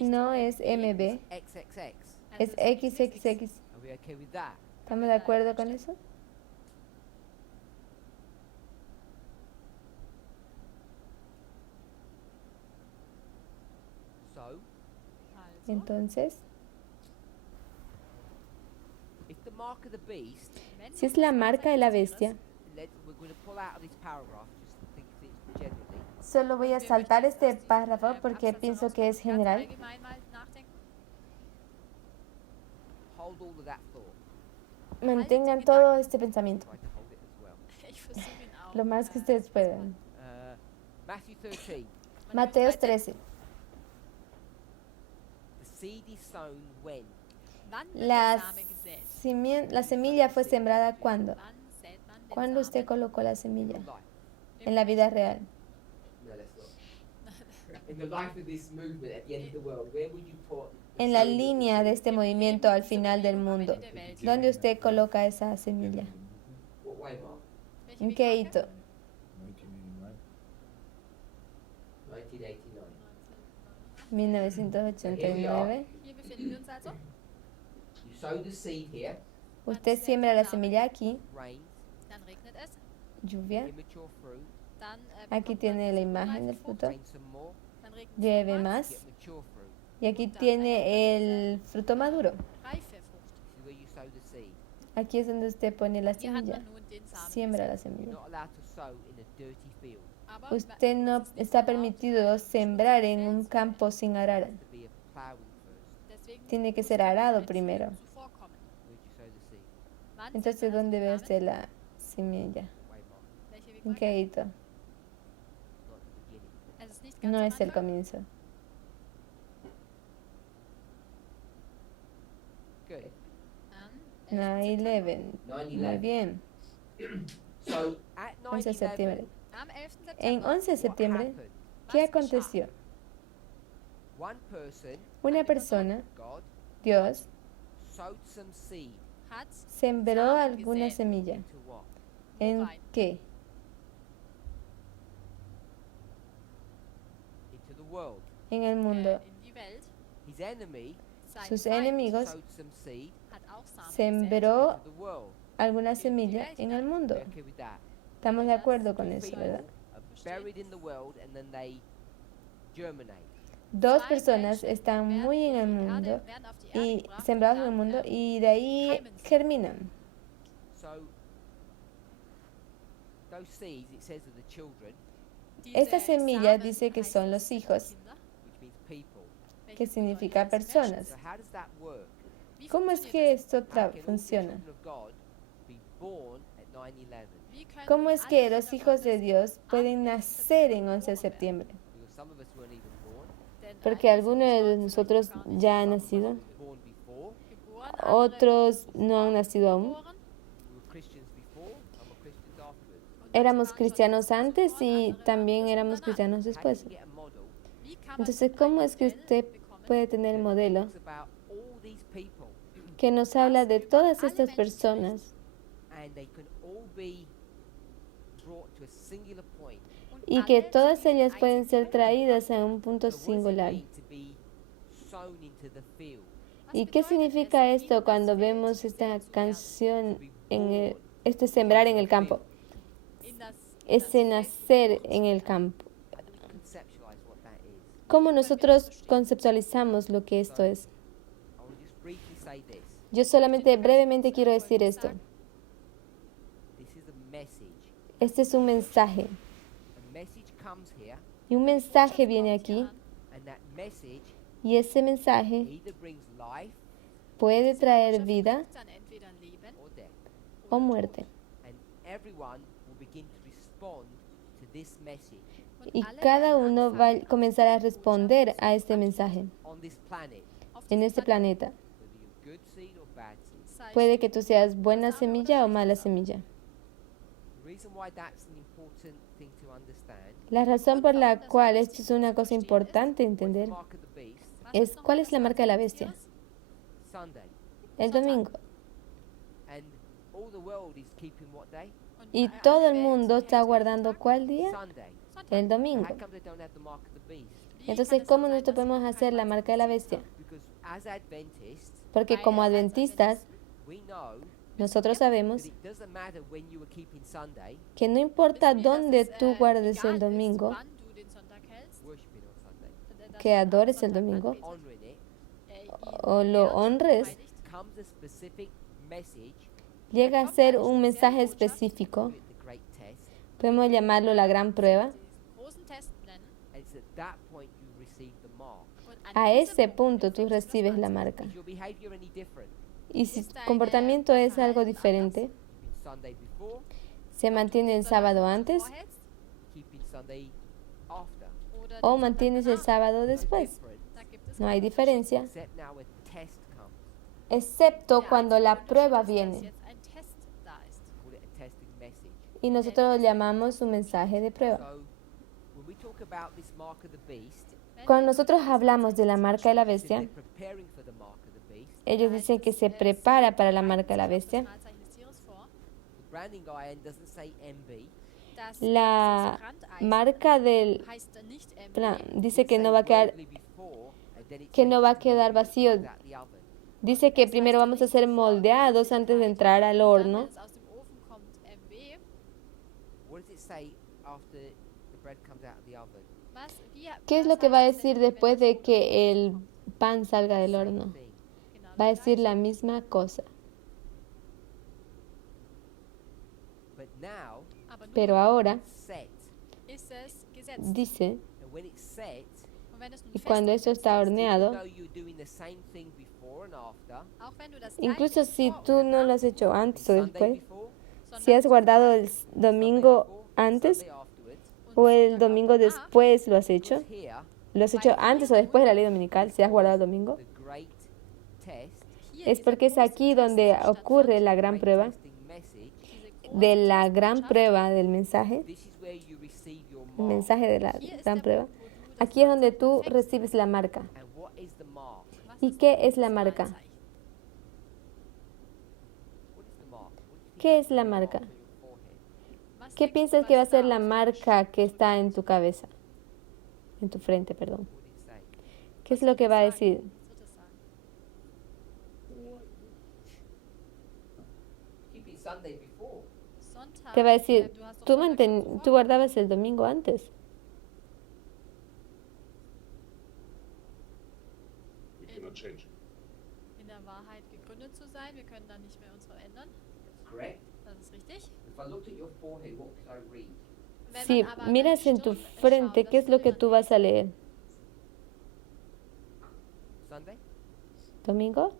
no es MB, XXX. es XXX. Are we okay with that? ¿Estamos de acuerdo con eso? So Also, Entonces, if the mark of the beast, wenn si es das la marca de la Mahlzeichen des bestia, we're going to pull out of this paragraph. Just think of it generally. solo voy a Tieres, saltar wir este möchten aus párrafo diesem, porque Absatz pienso heraus que es ganz general. allgemein mal nachdenken. Hold all of that thought. Mantengan todo este pensamiento, Try to hold it as well. Ich versuche ihn auch. lo más que ustedes puedan. Matthew 13. Mateos 13. The seed is sown when? Wann wird La, der Same gesät? la semilla fue sembrada cuando. Wann sät man den ¿Cuándo usted Samen? colocó la semilla? In life. En la vida real. No, let's not. In the life of this movement at the end of the world, where would you put the En la seed? línea de este movimiento al final del mundo. ¿Dónde usted coloca esa semilla? What way, Mark? Welche ¿En qué Wegmarke? hito? 1989. 1989. Hier befinden wir uns also. You sow the seed here, Usted siembra la semilla aquí, rains, Dann regnet es. lluvia. immature fruit, Dann Aquí bekommt man tiene la diese imagen unreife del Frucht. fruto. rain some more, Dann regnet es Llueve nochmals. más. get mature fruit. Y aquí tiene el fruto maduro. Reife Frucht. This is where you sow the seed. Aquí es donde usted pone la Hier hat semilla. man nun den Samen Siembra la gesät. semilla. You're not allowed to sow in a dirty field. Aber Usted no es ist nicht está erlaubt, permitido sembrar en un campo sin arar. It has to be a plowing first. Deswegen Tiene que muss ser man arado mit primero. Pflügen zuvorkommen. Where'd you sow the seed? Wann sät Entonces, man ¿dónde ve den usted Samen? la semilla? Way, Mark. Welche ¿En Wegmarke? qué hito? Not at the beginning. Es ist nicht ganz No am es el Anfang. comienzo. Good. Am 9/11. Muy 9/11. bien. So at 11 de 9/11, septiembre. Am 11. En September 11 de what septiembre, happened? ¿qué Was geschah? aconteció? One person, Una persona, God, Dios, sowed some seed hat sembró Samen alguna gesät. semilla. into what? ¿En Worein? qué? Into the world. En el mundo. In die Welt. His enemy Sein Sus Feind enemigos sowed some seed hat auch Samen gesät. sembró into the world. alguna semilla en el mundo. We're okay with that. Estamos de acuerdo con eso, People ¿verdad? are buried in the world and then they germinate. Dos personas están muy en el mundo y sembrados en el mundo y de ahí germinan. So those seeds, it says of the children, Esta semilla dice que son los hijos, which means people. que significa personas. So how does that work? ¿Cómo es que esto How can all the funciona? children of God be born at 9/11? ¿Cómo es que los hijos de Dios pueden nacer en 11 de septiembre? Because some of us weren't even born. Porque algunos de nosotros ya han nacido, Born before. otros no han nacido aún. We were Christians before and we're Christians afterwards. Éramos cristianos antes y también éramos cristianos How do después. you get a model? Entonces, ¿cómo es que usted puede tener el modelo It's about all these people, que nos habla de todas estas personas and they can all be brought to a singular point. y que todas ellas pueden ser traídas a un punto So what does it singular? mean to be sown into the field? ¿Y qué significa esto cuando vemos esta canción, este sembrar en el campo? Ese nacer en el campo. How do we conceptualize what that is? ¿Cómo nosotros conceptualizamos lo que esto es? I want to just briefly say this. Yo solamente brevemente quiero decir esto. This is a message. Este es un mensaje. A message comes here, Y un mensaje viene aquí. and that message Y ese mensaje either brings life puede traer vida or death. o muerte. And everyone will begin to respond to this message Y cada uno va a comenzar a responder a este mensaje on this planet, en este planeta. whether you're good seed or bad seed. Puede que tú seas buena semilla o mala semilla. The reason why that's an important thing to understand, La razón por la cual esto es una cosa importante entender mark of the beast, es cuál es la marca de la bestia. Sunday, El domingo. and all the world is keeping what day? Y todo el mundo está guardando cuál día? Sunday. El domingo. How come they don't have the mark of the beast? Entonces, ¿cómo nosotros podemos hacer la marca de la bestia? Because as Adventists, Porque como adventistas, we know nosotros that sabemos it doesn't matter when you were keeping Sunday, que no importa dónde tú guardes el domingo, worshiping on Sunday, que adores el domingo honoring it, o lo honres, comes a specific message, llega a ser un mensaje específico. the great test, Podemos llamarlo la gran prueba. and it's at that point you receive the mark. A ese punto tú recibes la marca. Is your behavior any different? Y si tu comportamiento es algo diferente, Keeping Sunday before, se mantiene el sábado antes keeping Sunday after. o mantienes el sábado después. Different, No hay diferencia, except now a test comes. excepto cuando la prueba viene. Call it a testing message. Y nosotros lo llamamos un mensaje de prueba. So, when we talk about this mark of the beast, Cuando nosotros hablamos de la marca de la they're bestia, preparing for the mark of the beast. ellos dicen que se prepara para la marca de la bestia. The branding IN doesn't say MB. La marca del plan dice que no va a quedar, vacío. Dice que primero vamos a ser moldeados antes de entrar al horno. What does it say after the bread comes out of the oven? ¿Qué es lo que va a decir después de que el pan salga del horno? Va a decir la misma cosa. But now, Pero ahora set. dice, And when it's set, y cuando eso está even horneado, though you're doing the same thing before and after, incluso si tú no lo has hecho antes o Sunday después, before, si has guardado el domingo antes Sunday afterwards, o el domingo después lo has hecho, here, lo has hecho antes o después de la ley dominical, si has guardado el domingo, the great test, es porque es aquí donde ocurre la gran prueba, testing message, de la gran prueba del mensaje, this is where you receive your el mark. mensaje de la gran prueba. Aquí es donde tú recibes la marca. And what is the mark? ¿Y qué es la marca? What is the mark? What do you think ¿Qué es la marca? on your forehead? ¿Qué piensas que va a ser la marca que está en tu cabeza? En tu frente, perdón. What did it say? ¿Qué es lo que va a decir? Keeping Sunday before. Te va a decir, tú guardabas el domingo antes. Wahrheit gegründet zu sein. Wir können da nicht mehr uns verändern. That's correct. Das ist richtig. If I looked at your forehead, what could I read? Wenn Si man aber miras deine en tu Stirn frente, schaut, ¿qué es lo que tú vas a leer? Sunday? ¿Domingo?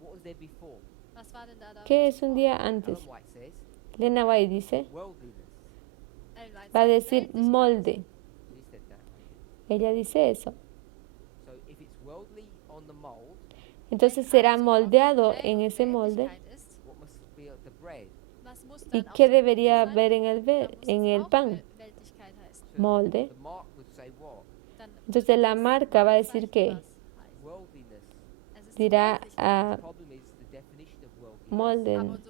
What was there before? Was war denn da ¿Qué es un día antes? Ellen White says, Lena White dice, worldliness. va a decir molde. She said that. Ella dice eso. So if it's worldly on the mold, Entonces será moldeado en ese molde. what must be the bread? ¿Y qué debería haber en el pan? So Molde. the mark would say what? Entonces la marca va a decir que Worldliness. dirá a The problem is the definition of worldliness molde.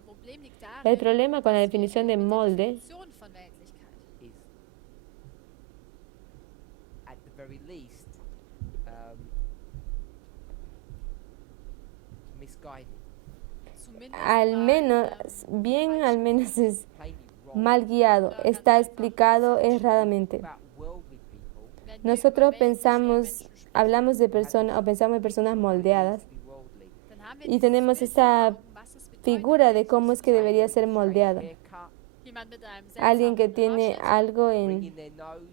El problema con la definición de molde is, at the very least, misguided, al menos, bien al menos es plainly wrong. mal guiado, está explicado erradamente. About worldly people, Nosotros hablamos de personas o pensamos de personas moldeadas be worldly. y tenemos esa figura de cómo es que debería ser moldeado. Haircut, Alguien que tiene algo ring in en their nose,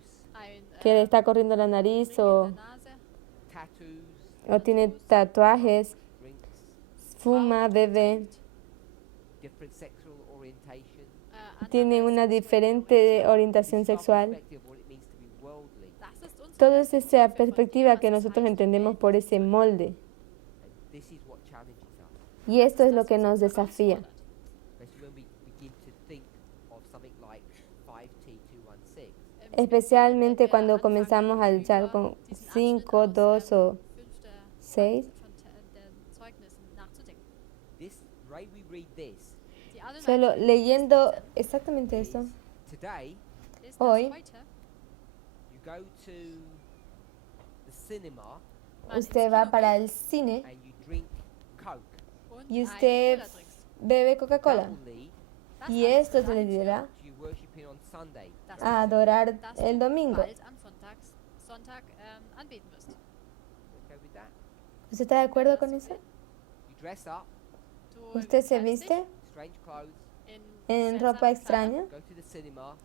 que le está corriendo la nariz tattoos, o tiene tatuajes, drinks, fuma, bebe, different sexual orientation. tiene una diferente orientación This is our sexual. perspective of what it means to be worldly. Todo es esa perspectiva que nosotros entendemos por ese molde. And this is what challenges us. Y esto es lo que nos desafía. Especially when we begin to think of something like 5T216. Especialmente cuando comenzamos a luchar con 5, 2 o 6. This, the way we read this, Solo leyendo exactamente eso. today, Hoy you go to the cinema usted va para el cine and you drink Coke. y usted bebe Coca-Cola. That will lead Y esto te dirá to you worshiping on Sunday. a adorar el domingo. Okay with that? ¿Usted está de acuerdo con eso? You dress up, ¿Usted se viste strange clothes, en ropa extraña? go to the cinema,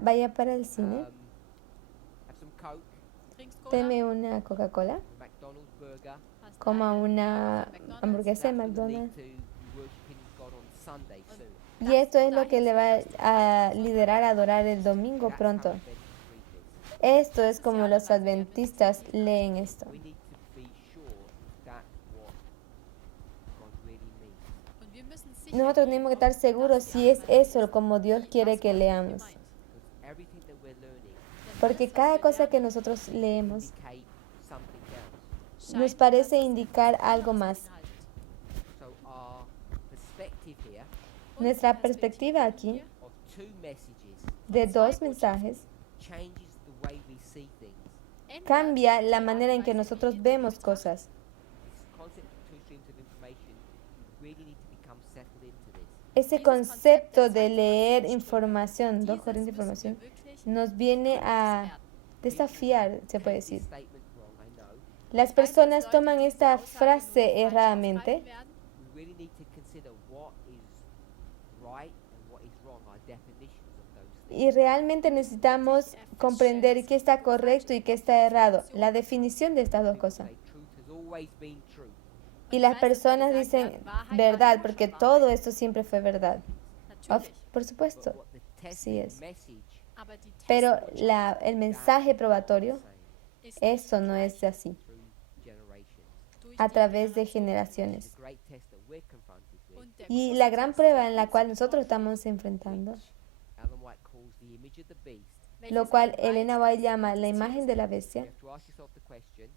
Vaya para el cine, have some Coke, teme una Coca-Cola, a McDonald's burger. coma una hamburguesa de That's going to lead McDonald's. to you worshiping God on Sunday soon. Y esto es lo que le va a liderar a adorar el domingo That's how pronto. Adventists read this. Esto es como los adventistas leen esto. We need to be sure that's what God really means. Nosotros tenemos que estar seguros si es eso como Dios quiere que leamos. Because everything that we're learning Porque cada cosa que nosotros leemos indicate something else. nos parece indicar algo más. So our perspective here Nuestra perspectiva aquí of two messages de dos mensajes changes the way we see things. cambia la manera en que nosotros vemos cosas. This concept of two streams of information, you really need to become settled into this. Ese concepto de leer información, dos corrientes de información, nos viene a desafiar, se puede decir. This statement wrong, I know. Las personas toman esta frase erradamente. We really need to consider what is right and what is wrong, our definitions of those things. Y realmente necesitamos comprender qué está correcto y qué está errado, la definición de estas dos People cosas. say truth has always been true. Y las personas dicen verdad, porque todo esto siempre fue verdad. Por supuesto, But what the test sí es. message Pero el mensaje probatorio, saying eso no es así, through generations. a través de generaciones. The great test that we're confronted with, Y la gran prueba en la cual nosotros estamos enfrentando, Ellen White calls the image of the beast. lo cual Elena White llama la imagen de la You bestia, have to ask yourself the question,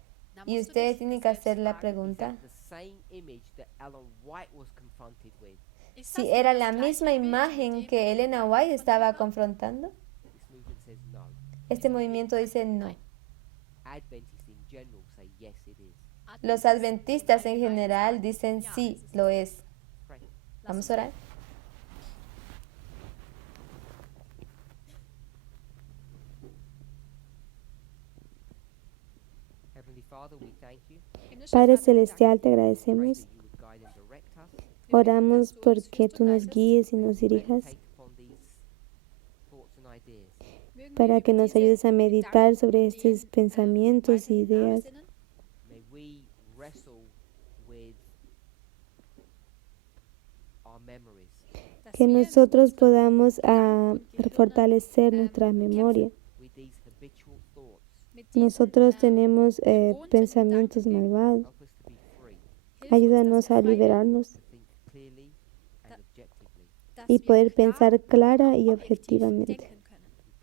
y ustedes tienen que hacer la is pregunta, that the same image that Ellen White was confronted with? si era la misma imagen que Elena White estaba confrontando. This movement says no. Este movimiento dice no. Adventists in general say yes, it is. Los adventistas en general dicen sí, lo es. Pray. Vamos a orar. Heavenly Father, we thank you Padre Celestial, te Pray agradecemos. that you would guide and direct us, Oramos porque tú nos guíes y nos dirijas, meditate upon these thoughts and ideas. para que nos ayudes a meditar sobre estos pensamientos e ideas. May we wrestle with our memories. Que nosotros podamos fortalecer nuestra memoria. With these habitual thoughts, Nosotros tenemos pensamientos malvados. help us to be free, Ayúdanos a liberarnos to think clearly and objectively. y poder pensar clara y objetivamente. We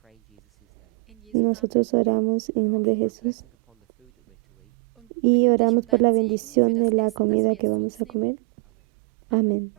pray in Jesus' name. Nosotros oramos en nombre de Jesús Blessing upon the food that we're to eat. y oramos por la bendición de la comida que vamos a comer. Amén.